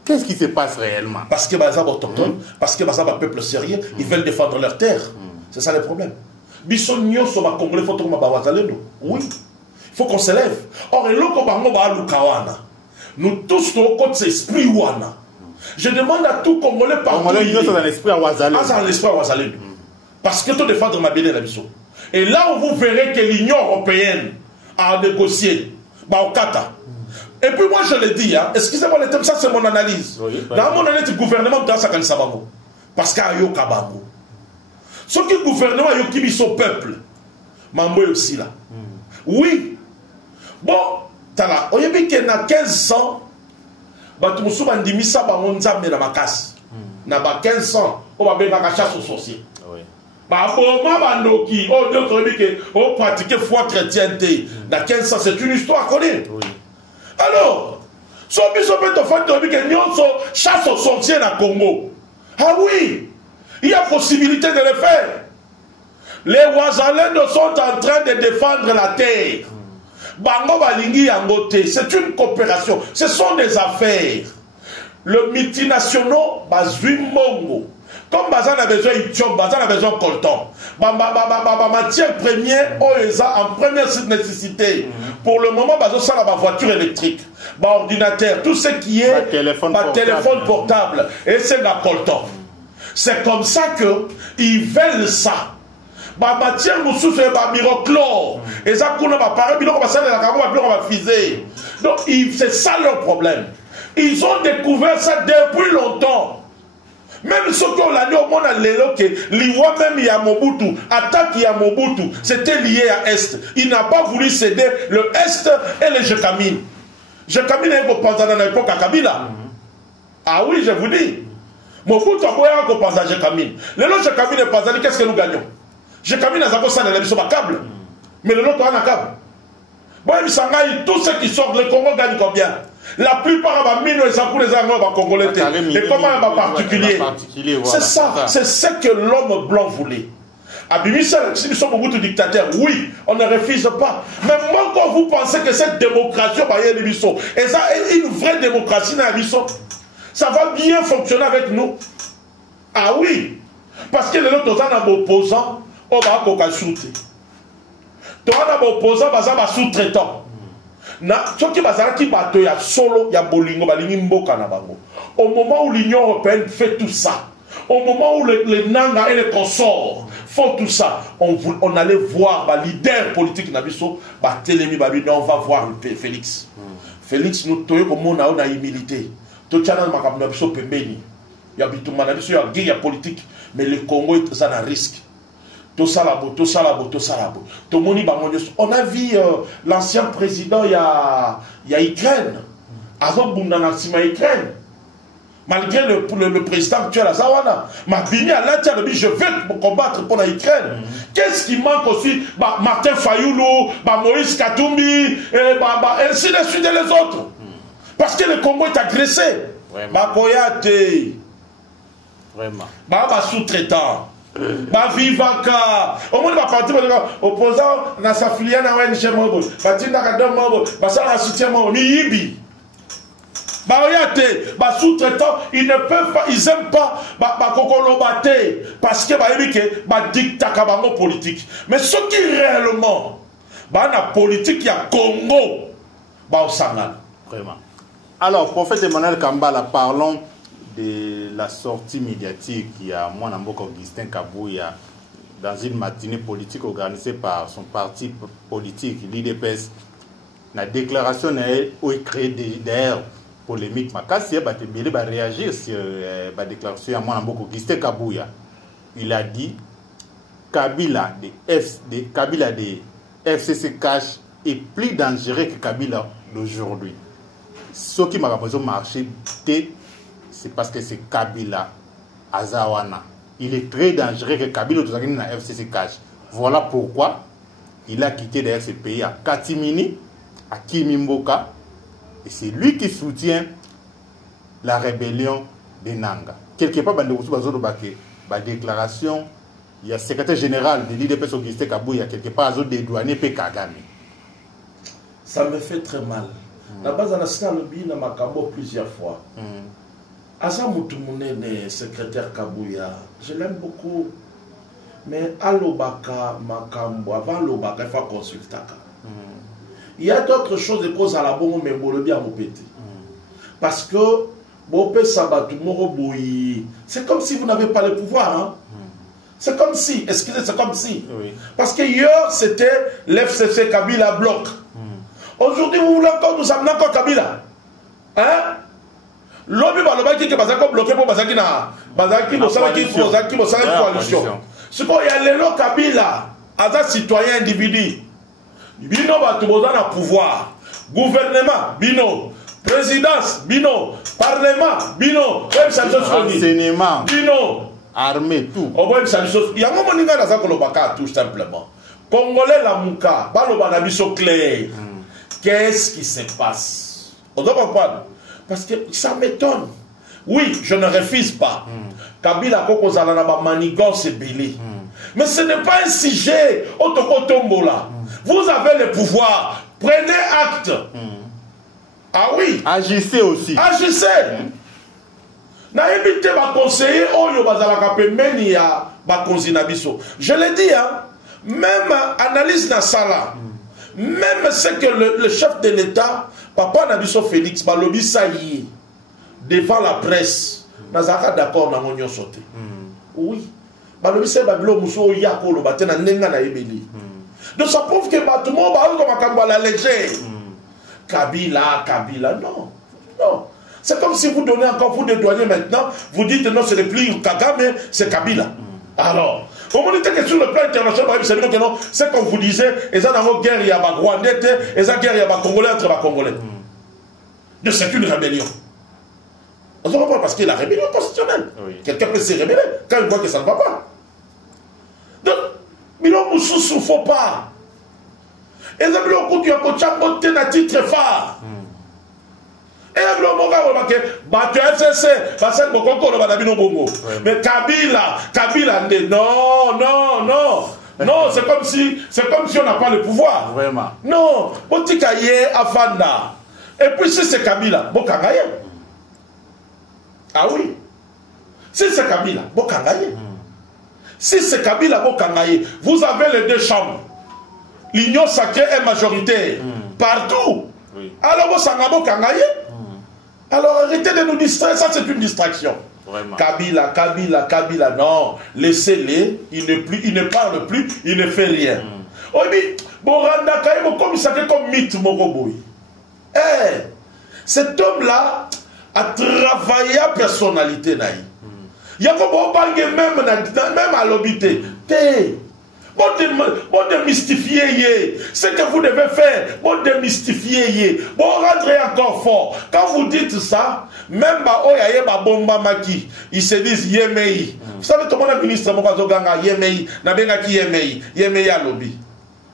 Qu'est-ce qui se passe réellement? Parce que Bazab autochtone, parce que Bazab un peuple sérieux, ils veulent défendre leur terre. C'est ça le problème. Bissonio sur ma Congolais, faut oui. Il faut qu'on s'élève. Or, nous tous, nous avons cet esprit. Je demande à tout Congolais partout. Parce que tout défendre ma belle et là où vous verrez que l'Union européenne a négocié, et puis moi je le dis, hein, excusez-moi le terme, ça c'est mon analyse. Oui, dans mon analyse, le gouvernement de Sakal Sabango, parce qu'il y a un Kabango. Ce qui est le gouvernement, il y a son peuple. Mamboy aussi là. Oui. Bon, tala, on y a vu qu'il y a 15 ans, tu me souviens de Missa Bangonza, mais dans ma casse. Dans 15 ans, on va faire la chasse aux sorciers. On pratiquait foi chrétienté. Dans 15 ans, c'est une histoire connue. Alors, si on peut faire chasse aux sorciers dans le Congo. Ah oui, il y a possibilité de le faire. Les Ouazalendo sont en train de défendre la terre. Bango Balingi Yangote, c'est une coopération. Ce sont des affaires. Le multinational, Bazuimbongo. Comme Bazan a besoin d'Ithiop, Bazan a besoin de coltan. Matière première, en première nécessité. Pour le moment, Bazan ça la voiture électrique, ordinateur, tout ce qui est téléphone portable. Et c'est la coltan. C'est comme ça qu'ils veulent ça. Matière moussou, c'est mirochlore. Et ça, on va parler, on va fiser. Donc, c'est ça leur problème. Ils ont découvert ça depuis longtemps. Même ceux qui ont l'année au monde, l'Iwa même Yamobutu, attaque Yamobutu, c'était lié à Est. Il n'a pas voulu céder le Est et le Jekamine. Jekamine est représenté dans l'époque à Kabila. Ah oui, je vous dis. Mobutu a représenté à Jekamine. Le lot Jekamine est présenté, qu'est-ce que nous gagnons? Jekamine a ça dans l'émission à câble. Mais le lot a un câble. Bon, tous ceux qui sortent, le Congo gagne combien? La plupart de les Congolais. Et comment un particulier? C'est ça, c'est ce que l'homme blanc voulait. Abimissa, si nous sommes beaucoup de dictateurs, oui, on ne refuse pas. Mais moi, quand vous pensez que cette démocratie, et ça est une vraie démocratie dans la ça va bien fonctionner avec nous. Ah oui, parce que les autres opposants, on va sous-traiter. Les opposants, on va sous-traitant. Au moment où l'Union européenne fait tout ça, au moment où les Nanga et les consorts font tout ça, on allait voir le leader politique Nabiso, on va voir Félix. Félix, nous avons une humilité. Il y a guerre politique, mais le Congo est un risque. On a vu l'ancien président, il y a Ukraine. Malgré le président actuel à Zawana. Je vais combattre pour l'Ukraine. Qu'est-ce qui manque aussi? Martin Fayoulou, Moïse Katumbi, ainsi de suite et les autres. Parce que le Congo est agressé. Vraiment. Sous-traitant. Vivaka au moins va partir opposant dans sa filiale na ONG Mobo batinda kadam Mobo basala soutien Mobo ni yibi sous-traitants ils ne peuvent pas, ils aiment pas kokolobate parce que dictat bango politique. Mais ce qui réellement la politique il y a Congo au Sangal vraiment. Alors prophète Emmanuel Kambala, parlons de la sortie médiatique. Il y a moi Augustin Kabouya dans une matinée politique organisée par son parti politique l'IDPS. La déclaration où il crée d'ailleurs polémique. Il va réagir sur la déclaration de moi Augustin Kabouya. Il a dit Kabila de FCC Cash est plus dangereux que Kabila d'aujourd'hui. Ce qui m'a proposé marché, c'est parce que c'est Kabila Azawana. Il est très dangereux que Kabila dans FCC Cash. Voilà pourquoi il a quitté d'ailleurs ce pays à Katimini, à Kimimboka, et c'est lui qui soutient la rébellion de Nanga. Quelque part, la déclaration, il y a le secrétaire général de l'IDPS Augustin Kabouya, quelque part, il y a des douaniers Kagame. Ça me fait très mal. La base de la Stalbi n'a pas plusieurs fois. Asa Moutoumoune, secrétaire Kabouya, je l'aime beaucoup. Mais à l'Obaka, Makambo, avant l'Obaka, il faut consulter. Il y a d'autres choses de cause à la bonne, mais bon, le bien pété. Parce que, c'est comme si vous n'avez pas le pouvoir. Hein? C'est comme si, excusez, c'est comme si. Oui. Parce que hier, c'était l'FCC Kabila bloc. Aujourd'hui, vous voulez encore nous amener encore Kabila. Hein? L'homme va qui est bloqué pour coalition. Ce qu'il y a les lots Kabila, à citoyen individu. Bino va tout le pouvoir. Gouvernement, bino. Présidence, bino. Parlement, bino. Renseignement, bino. Armée, tout. Il y a un moment où il y a tout simplement. Congolais la mouka, baloba biso clair. Qu'est-ce qui se passe? On doit comprendre. Parce que ça m'étonne. Oui, je ne refuse pas. Kabila Koko Zalanaba Manigance et Bélé. Mais ce n'est pas un sujet. Otokotombola. Vous avez le pouvoir. Prenez acte. Ah oui. Agissez aussi. Agissez. Naïbité va conseiller Oyo Bazalaka Pemeni ya Bakonzi Nabiso. Je l'ai dit, hein. Même analyse na sala. Même ce que le chef de l'État, Papa Nabiso Félix, Balobi Saïe, devant la presse, Nazaka d'accord na monyo sauté. Oui. Balobi Saïe Babilo Mousso Yako lo batena nenga na ebeli. Donc ça prouve que tout le monde va comme Kamba la légère. Kabila, Kabila, non. Non. C'est comme si vous donnez encore vous des douaniers maintenant, vous dites non, ce n'est plus Kagame, c'est Kabila. Alors, comment on dit que sur le plan international, c'est comme vous disiez, et ça dans guerre, il y a des Rwandais, et ça guerre, il y a des Congolais entre les Congolais. Donc c'est une rébellion. On se reprend parce qu'il y a la rébellion constitutionnelle. Oui. Quelqu'un peut se rébeller quand il voit que ça ne va pas. Donc, Milo Moussou ne faut pas. Et ça veut dire qu'il y a un titre phare. Et mais Kabila, non, non, non. Non, c'est comme si on n'a pas le pouvoir. Vraiment. Non, Botikaye Afanda. Et puis si c'est Kabila, Bokangaye. Ah oui. Si c'est Kabila, Bokangaye. Si c'est Kabila, Bokangaye, vous avez les deux chambres. L'union sacrée est majoritaire. Partout. Oui. Alors, Bosangabo Kangaye. Alors arrêtez de nous distraire, ça c'est une distraction. Vraiment. Kabila, Kabila, Kabila, non, laissez-les, il ne parle plus, il ne fait rien. Oui, Boranda Kaïbo, comme ça comme mythe Moroboui. Eh, cet homme-là a travaillé à personnalité. Il y a même à l'obité. Bon démystifier ce que vous devez faire, bon démystifier, bon rendre encore fort. Quand vous dites ça, même Bomba Maki, ils se disent Yemei. Vous savez, tout le monde ministre Mokazoganga, Yemei, Nabengaki Yemei, Yemei à lobby.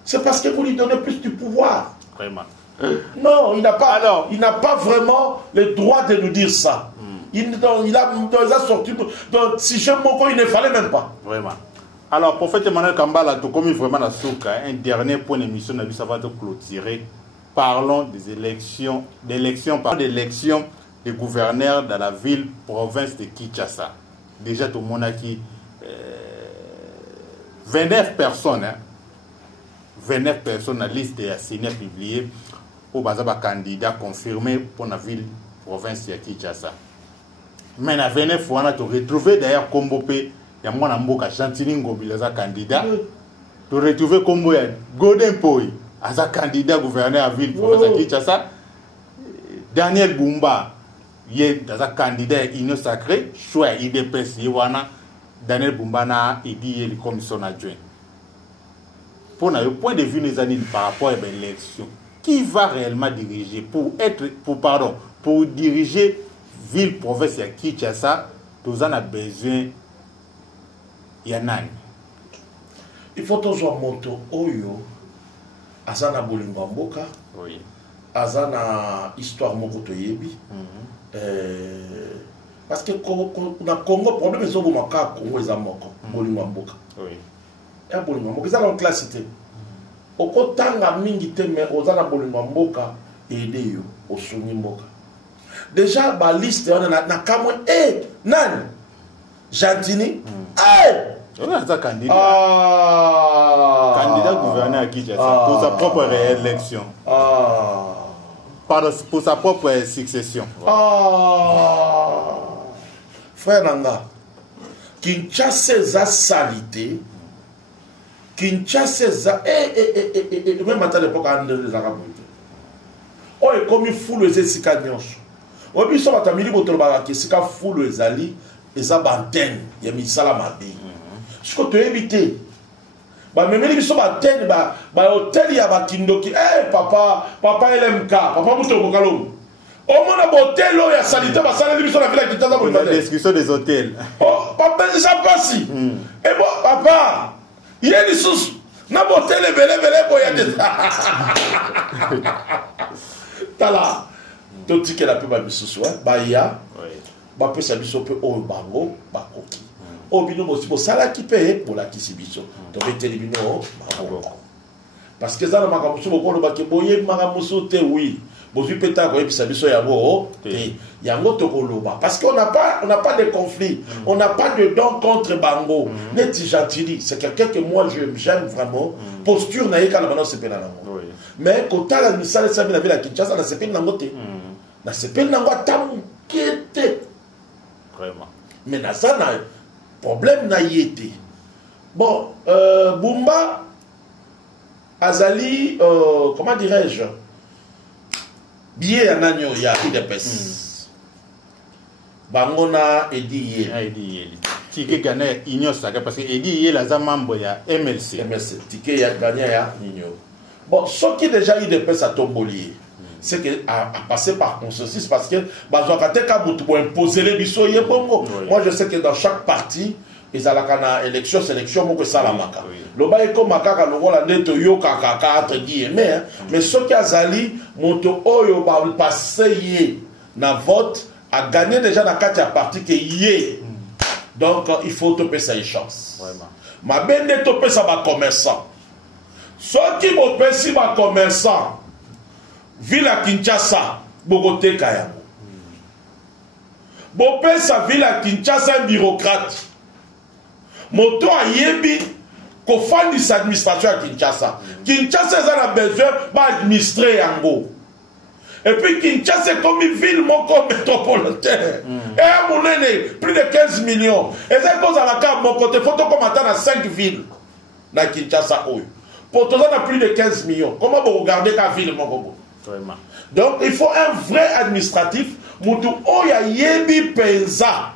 C'est parce que vous lui donnez plus du pouvoir. Vraiment. Non, il n'a pas vraiment le droit de nous dire ça. Il a sorti. Donc, si je m'en il ne fallait même pas. Vraiment. Alors, prophète Emmanuel Kambala, tout comme vraiment la souka, un dernier point d'émission, ça va te clôturer. Parlons des élections des gouverneurs dans la ville-province de Kinshasa. Déjà, tout le monde a qui 29 personnes, 29 personnes, la liste est assignée publiée au Bazaba candidat confirmé pour la ville-province de Kinshasa. Mais la 29 fois, on a retrouvé d'ailleurs Kombopé. Il y a mon amboka Chantini Ngobi, as candidat. Tu retrouves Kombo Golden Poi, as candidat gouverneur à ville province de Kinshasa. Daniel Bumba, il est candidat Union Sacrée, choix IDPS Yewana. Daniel Bumba n'a dit le commission adjoint. Pour le point de vue des années par rapport à l'élection, qui va réellement diriger pour diriger ville province de Kinshasa, nous en avons besoin. il faut tozwa moto oyo azana bolingo mboka azana histoire moko toyebi parce que na Congo problème ezo boma ka Congo eza moko bolingo mboka ya bolingo mboka eza na classe te okotanga mingi te mais ozana bolingo mboka aider yo osuni mboka déjà ba liste na kamwe nani Jantini candidat gouverneur à Kinshasa pour sa propre réélection, pour sa propre succession. Frère Nanga, Kinshasa a salité, Kinshasa même à l'époque des Arabes. Oh, et comme il fout les escanyos. Oh, puis ça va t'amener votre bagarre qui s'est fout les ali et ça bantenne, il y a mis ça la mabi. Ce que tu as évité. Bah, même les bisous bantenne, bah, hôtel, y a Bakindoki. Eh, papa LMK, papa Mouto Bokalom. Au moins, hôtel, il y a salité, bah, ça, les bisous, la ville qui t'a donné. La description des hôtels. Oh, papa, ça passe. Et bon, papa, il y a des sous. N'a pas hôtel, et belé, pour y a des. T'as là. Tout ce qui est la plus belle bisous, bah, il y a. Bah, peut ça bisous, peut, oh, bango, bah, coquille. Oh, bino aussi pour ça là qui paye pour la kisibiso. Donc télébino parce que ça na makamusu boko ba ke boye makamusu te oui. Bozu peta ko episa biso yango te. Yango to koloba parce qu'on n'a pas de conflit, on n'a pas de don contre bango. Neti Jantini, c'est quelqu'un que moi j'aime vraiment. Posture na yeka na bana sepela nango. Mais kota la misala sa la ville à Kinshasa na sepela nango te. Na sepela nango tamukete. Vraiment. Mais na ça na problème n'a y été. Bon, Bumba Azali, comment dirais-je, billet à Nanyo, il y a des pes. Bangona Edi Yeli. Tike gagné Igno Saka parce que Edi Yeli a membre ya MLC. MLC. Tike ya gagné ya Igno. Bon, ce qui déjà eu des pes à Tombolier, c'est que à passer par consensus parce que pour imposer les bisous. Moi je sais que dans chaque parti ils ont la élection sélection pour que ça la maka le bas est comme makaka le rôle neto yo kaka entre guillemets mais ce qui a zali moto oyo ba passer na vote a gagné déjà dans quatre parti que yé donc il faut te payer sa chance vraiment ma ben neto payer ça ba commerçant ceux qui vont payer ba commerçant ville à Kinshasa, Bogote Kayamo. Bopé sa ville à Kinshasa, un bureaucrate. Moto a yebi, qu'on fasse de l'administration à Kinshasa. Kinshasa, a besoin d'administrer Yango. Et puis Kinshasa, comme une ville métropolitaine. Et à mon aîné, plus de 15 millions. Et c'est cause à la carte, mon côté, il faut qu'on attende à 5 villes. Dans Kinshasa, pour tout ça, on a plus de 15 millions. Comment vous regardez la ville, mon coco? Vraiment. Donc il faut un vrai administratif. Moutou oya yebi penza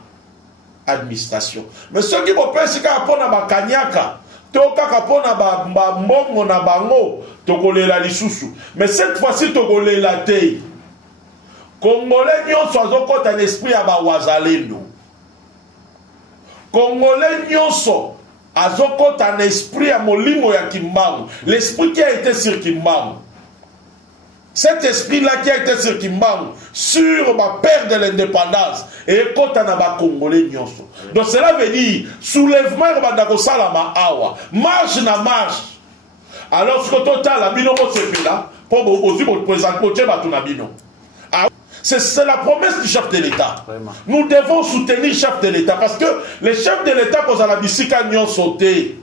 administration. Mais ceux qui vont penser qu'à pona ba kanyaka, toka kapona ba mbongo na bango, tokolela lisusu. Mais cette fois-ci tokolela te. Congolais nyonso azokota un esprit ya ba wazalendo. Congolais nyonso azokota un esprit ya molimo ya Kimbangu. L'esprit qui a été sur Kimbangu. Cet esprit-là qui a été sur Kimbangu, sur ma perte de l'indépendance, et quand on a Congolais nyonso. Donc cela veut dire, soulèvement de Salama Awa, marche na marche. Alors ce que total a bino c'est là, pour aussi vous présenter Batunabino. C'est la promesse du chef de l'État. Nous devons soutenir le chef de l'État parce que les chefs de l'État, quand on a bisika nyon sauté,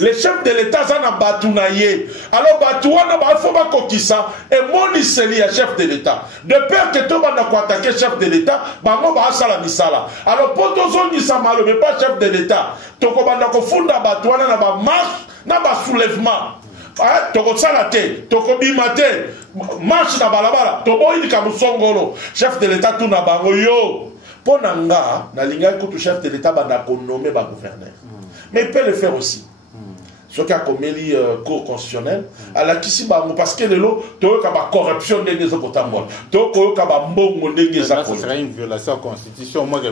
les chefs de l'État sont en Batounaye. Alors Batouana, il faut pas qu'on ça. Et mon iseli est chef de l'État. De peur que tout le monde a attaqué le chef de l'État, bango ba sala misala. Alors pour tous on dit ça mal, mais pas chef de l'État. Toko banda ko funda Batouana na ba marche, na ba soulèvement. Ah, toko sala te, toko bimate, marche na balabala. Toko ini kamusongolo. Chef de l'État tout na bango yo. Ponanga, na linga ko chef de l'État banda ko nommer ba gouverneur. Mais il peut le faire aussi. ce qui a commis le cours constitutionnel, à la kisi bango parce que le lot, tu as une corruption de les autres tambours, tu as une mbongo de les autres. Ça serait une violation de la constitution, moi je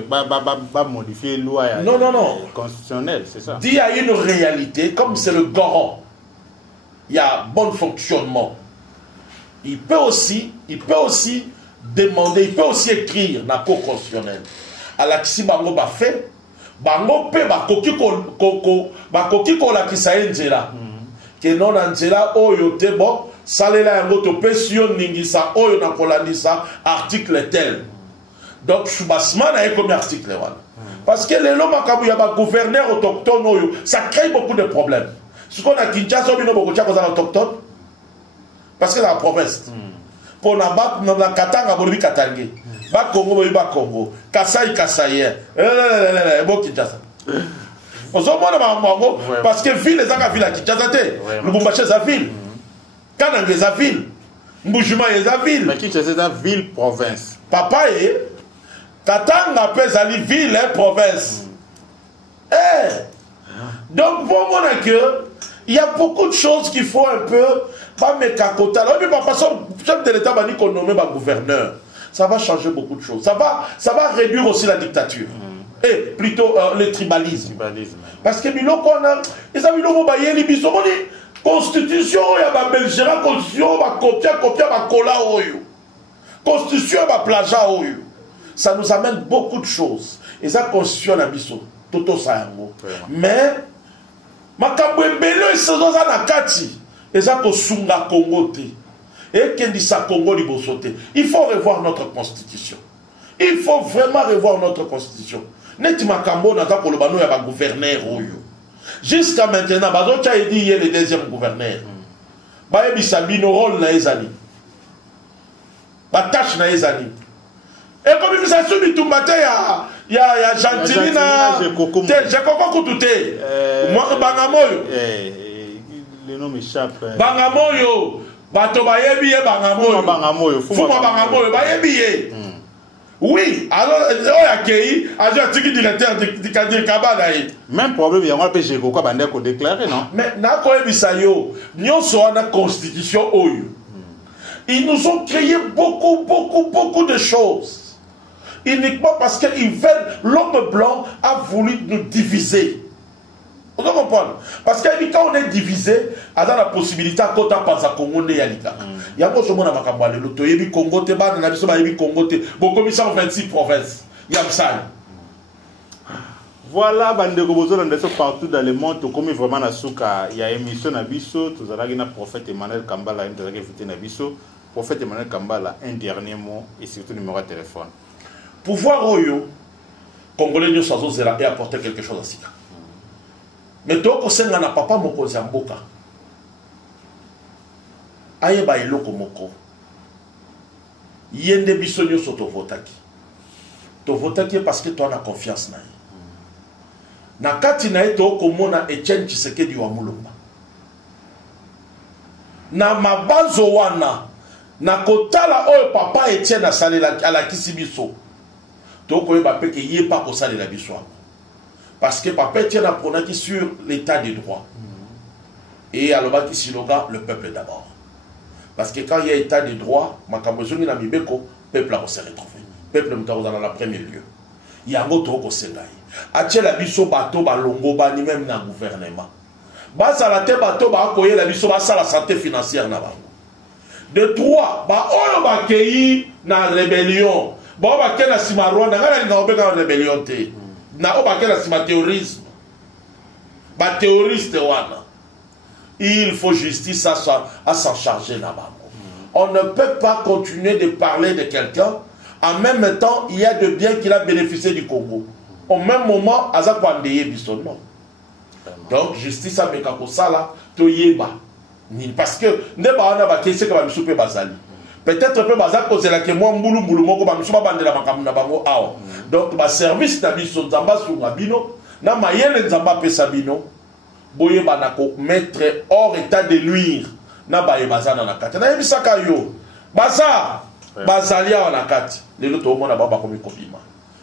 modifier la loi constitutionnelle, c'est ça. Dit à une réalité, comme c'est le garant, il y a bon fonctionnement. Il peut aussi demander, il peut aussi écrire dans le cours constitutionnel. À la kisi bango ba fait. Bango pe bakoki ko la kisaye nzela ke non nzela oyo te bon salela yango to pesio ningisa oyo na kolandisa article tel donc choubasman a comme article wana parce que les loma kabu ya ba gouverneur autochtone oyo ça crée beaucoup de problèmes ce qu'on a Kinshasa bino boko tcha kozala autochtone parce que la province pour na ba na Katanga bolibi Katange ba Congo boyi ba Congo Kasai Kasaye bo Kinshasa ozomona bango parce que ville ezanga ville à Kinshasa te Lubumbashi za ville Kananga za ville Mbujima za ville mais Kinshasa za ville province papa e Katanga pesa li ville et province donc pour moi que il y a beaucoup de choses qu'il faut un peu pas mettre à côté. Alors, papa, chef de l'État va dire qu'on nomme un gouverneur. Ça va changer beaucoup de choses. Ça va réduire aussi la dictature. Et plutôt le tribalisme. Parce que nous avons les amis nous bailler les bisous constitution il y a Belgique constitution va copier va coller constitution va plagiat ça nous amène beaucoup de choses et ça constitution na biso toto ça mais makambo embele saison na kati et ça ko sunga Congo te et kendisa Congo liboso te. Il faut revoir notre constitution. Il faut vraiment revoir notre constitution. Neti makambo na ta kolobano ya ba gouverneur oyo. Jusqu'à maintenant, bazo cha dit il est le deuxième gouverneur. Ba yebisa bino rôle na ezali. Ba tâche na ezali. Et comme ça subi tumbate ya Gentilina te je koko kutute. Moi bangamoyo. Le nom m'échappe. Bangamoyo bato bayebi ye bangamoyo. Fuma bangamoyo bayebi ye. Oui, alors, on a un directeur de Kabana. Même problème, il y a un péché qu'on a déclaré, non? Mais, nous sommes la constitution. Ils nous ont créé beaucoup de choses. Uniquement parce qu'ils veulent, l'homme blanc a voulu nous diviser. Vous comprenez? Parce que quand on est divisé, on a la possibilité à côté de Congo et Yalika. Il y a un peu de Congo, te ba na biso ba yebi Congo te. Bon commission 26 provinces. Il y a ça. Voilà bandeko bozo ndeso partout dans le monde comme vraiment na suka il y a émission na biso tozalaki na prophète Emmanuel Kambala tozalaki invité na biso prophète Emmanuel Kambala un dernier mot et surtout numéro de téléphone. Pouvoir oyo congolais nous sazo zela et apporter quelque chose à sika. Mais toko senga na papa moko za mboka. Aye ba eloko moko. Yende biso nyoso to votaki. To votaki parce que toi na confiance na ye. Na kati na ye to komona Etienne Tshisekedi wa Mulumba. Na mabazo wana na kotala oyo papa Etienne asalela ala kisi biso. To koyeba pe ke ye pa ko salela biso. Parce que papa Etienne a pronaki sur l'état des droits. Et alors qui slogan le peuple d'abord. Parce que quand il y a état de droit, Makambozoni na Mibeko, peuple a se retrouvé. Peuple mutaroza dans le premier lieu. Il y a un autre ko sengai. Atie la biso bato ba longo ba ni même na gouvernement. Basa la te bato ba koye la biso ba sa la santé financière na bango. De trois, ba oyo ba kei na rébellion. Ba ba ke na sima Rwanda ngala nga obeka na rébellion te. Na o ba ke na sima terrorisme. Ba terroriste wana. Il faut justice à s'en charger là-bas. On ne peut pas continuer de parler de quelqu'un. En même temps, il y a de biens qu'il a bénéficié du Congo. Au même moment, Aza Kwandeye Bissonno. Donc, justice à Mekako Sala, Toyeba. Parce que, Neba Ana Bakese Kabamisoupe Bazali. Peut-être que Bazak cause la que moi, Mboulou Moko, Bamisouba Bandela Makamuna Bango Ao. Donc, ma service Nabison Zamba sur Mabino, na Mayele Nzamba Pesabino. Boye banako mettre hors état de nuire na baye bazana na kati na yebisaka yo baza bazalia na kati lelo to mona baba komi kopima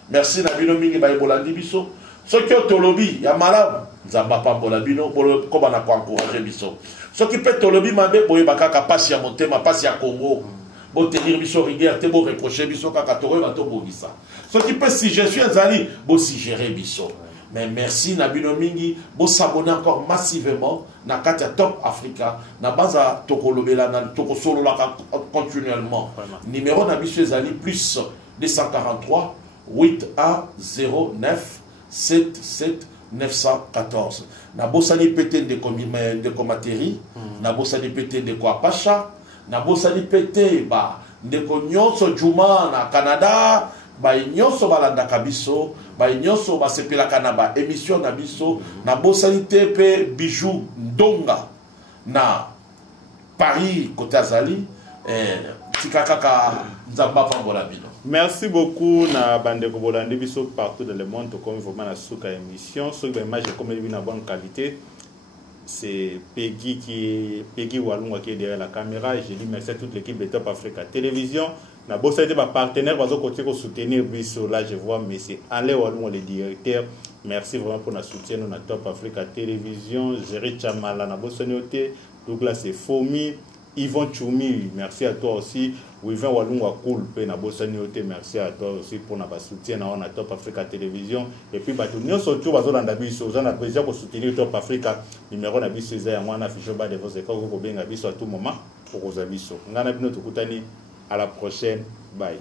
merci na bino mingi baye bolandi biso soki otolobi ya malamu Nzamba pambola bino ko bana ko encourager biso. Ce qui peut tolobi mabe boye bakaka pasi ya motema, pasi ya Congo. Bo tenir biso rigueur te bo reprocher biso kaka toro ba to bogisa. Ce qui peut si je suis azali bo si gérer biso. Mais merci Nabino Mingi, bo s'abonner encore massivement na Katia Top Africa, na baza tokolobela na tokosolo la continuellement. Numéro Nabiso Ezali plus 243 8109 77 914. Na bosani pété de komateri, na bosani pété de Kwapacha, na bosani pété ba de Nyonso Juma na Canada. Ba nyonso balanda kabiso ba nyonso basepela kana ba émission na biso na bosalité pe bijou ndonga na Paris côté azali tikakaka nzamba pambola bino. Merci beaucoup na bande ko bolandi biso partout dans le monde comme vraiment na suka émission sur des images comme une bonne qualité. C'est Peggy Walunga qui est derrière la caméra. Je dis merci à toute l'équipe de Top Africa Télévision. Na bossa été ma partenaire parce côté ko soutenir biso là je vois monsieur Alain Walunga le directeur. Merci vraiment pour notre soutien na Top Africa Télévision. Jerry Chamala na bossa noté Douglas Fomi, Yvon Choumi, merci à toi aussi. Wilvin Walunga cool pe na bossa noté, merci à toi aussi pour notre soutien na Top Africa Télévision. Et puis bato nous surtout bazolanda biso za na plaisir pour soutenir Top Africa. Numéro na biso za ya mwana ficho ba de vos écoles ko benga biso à tout moment pour ozabiso. Ngana bino tukutani. À la prochaine. Bye.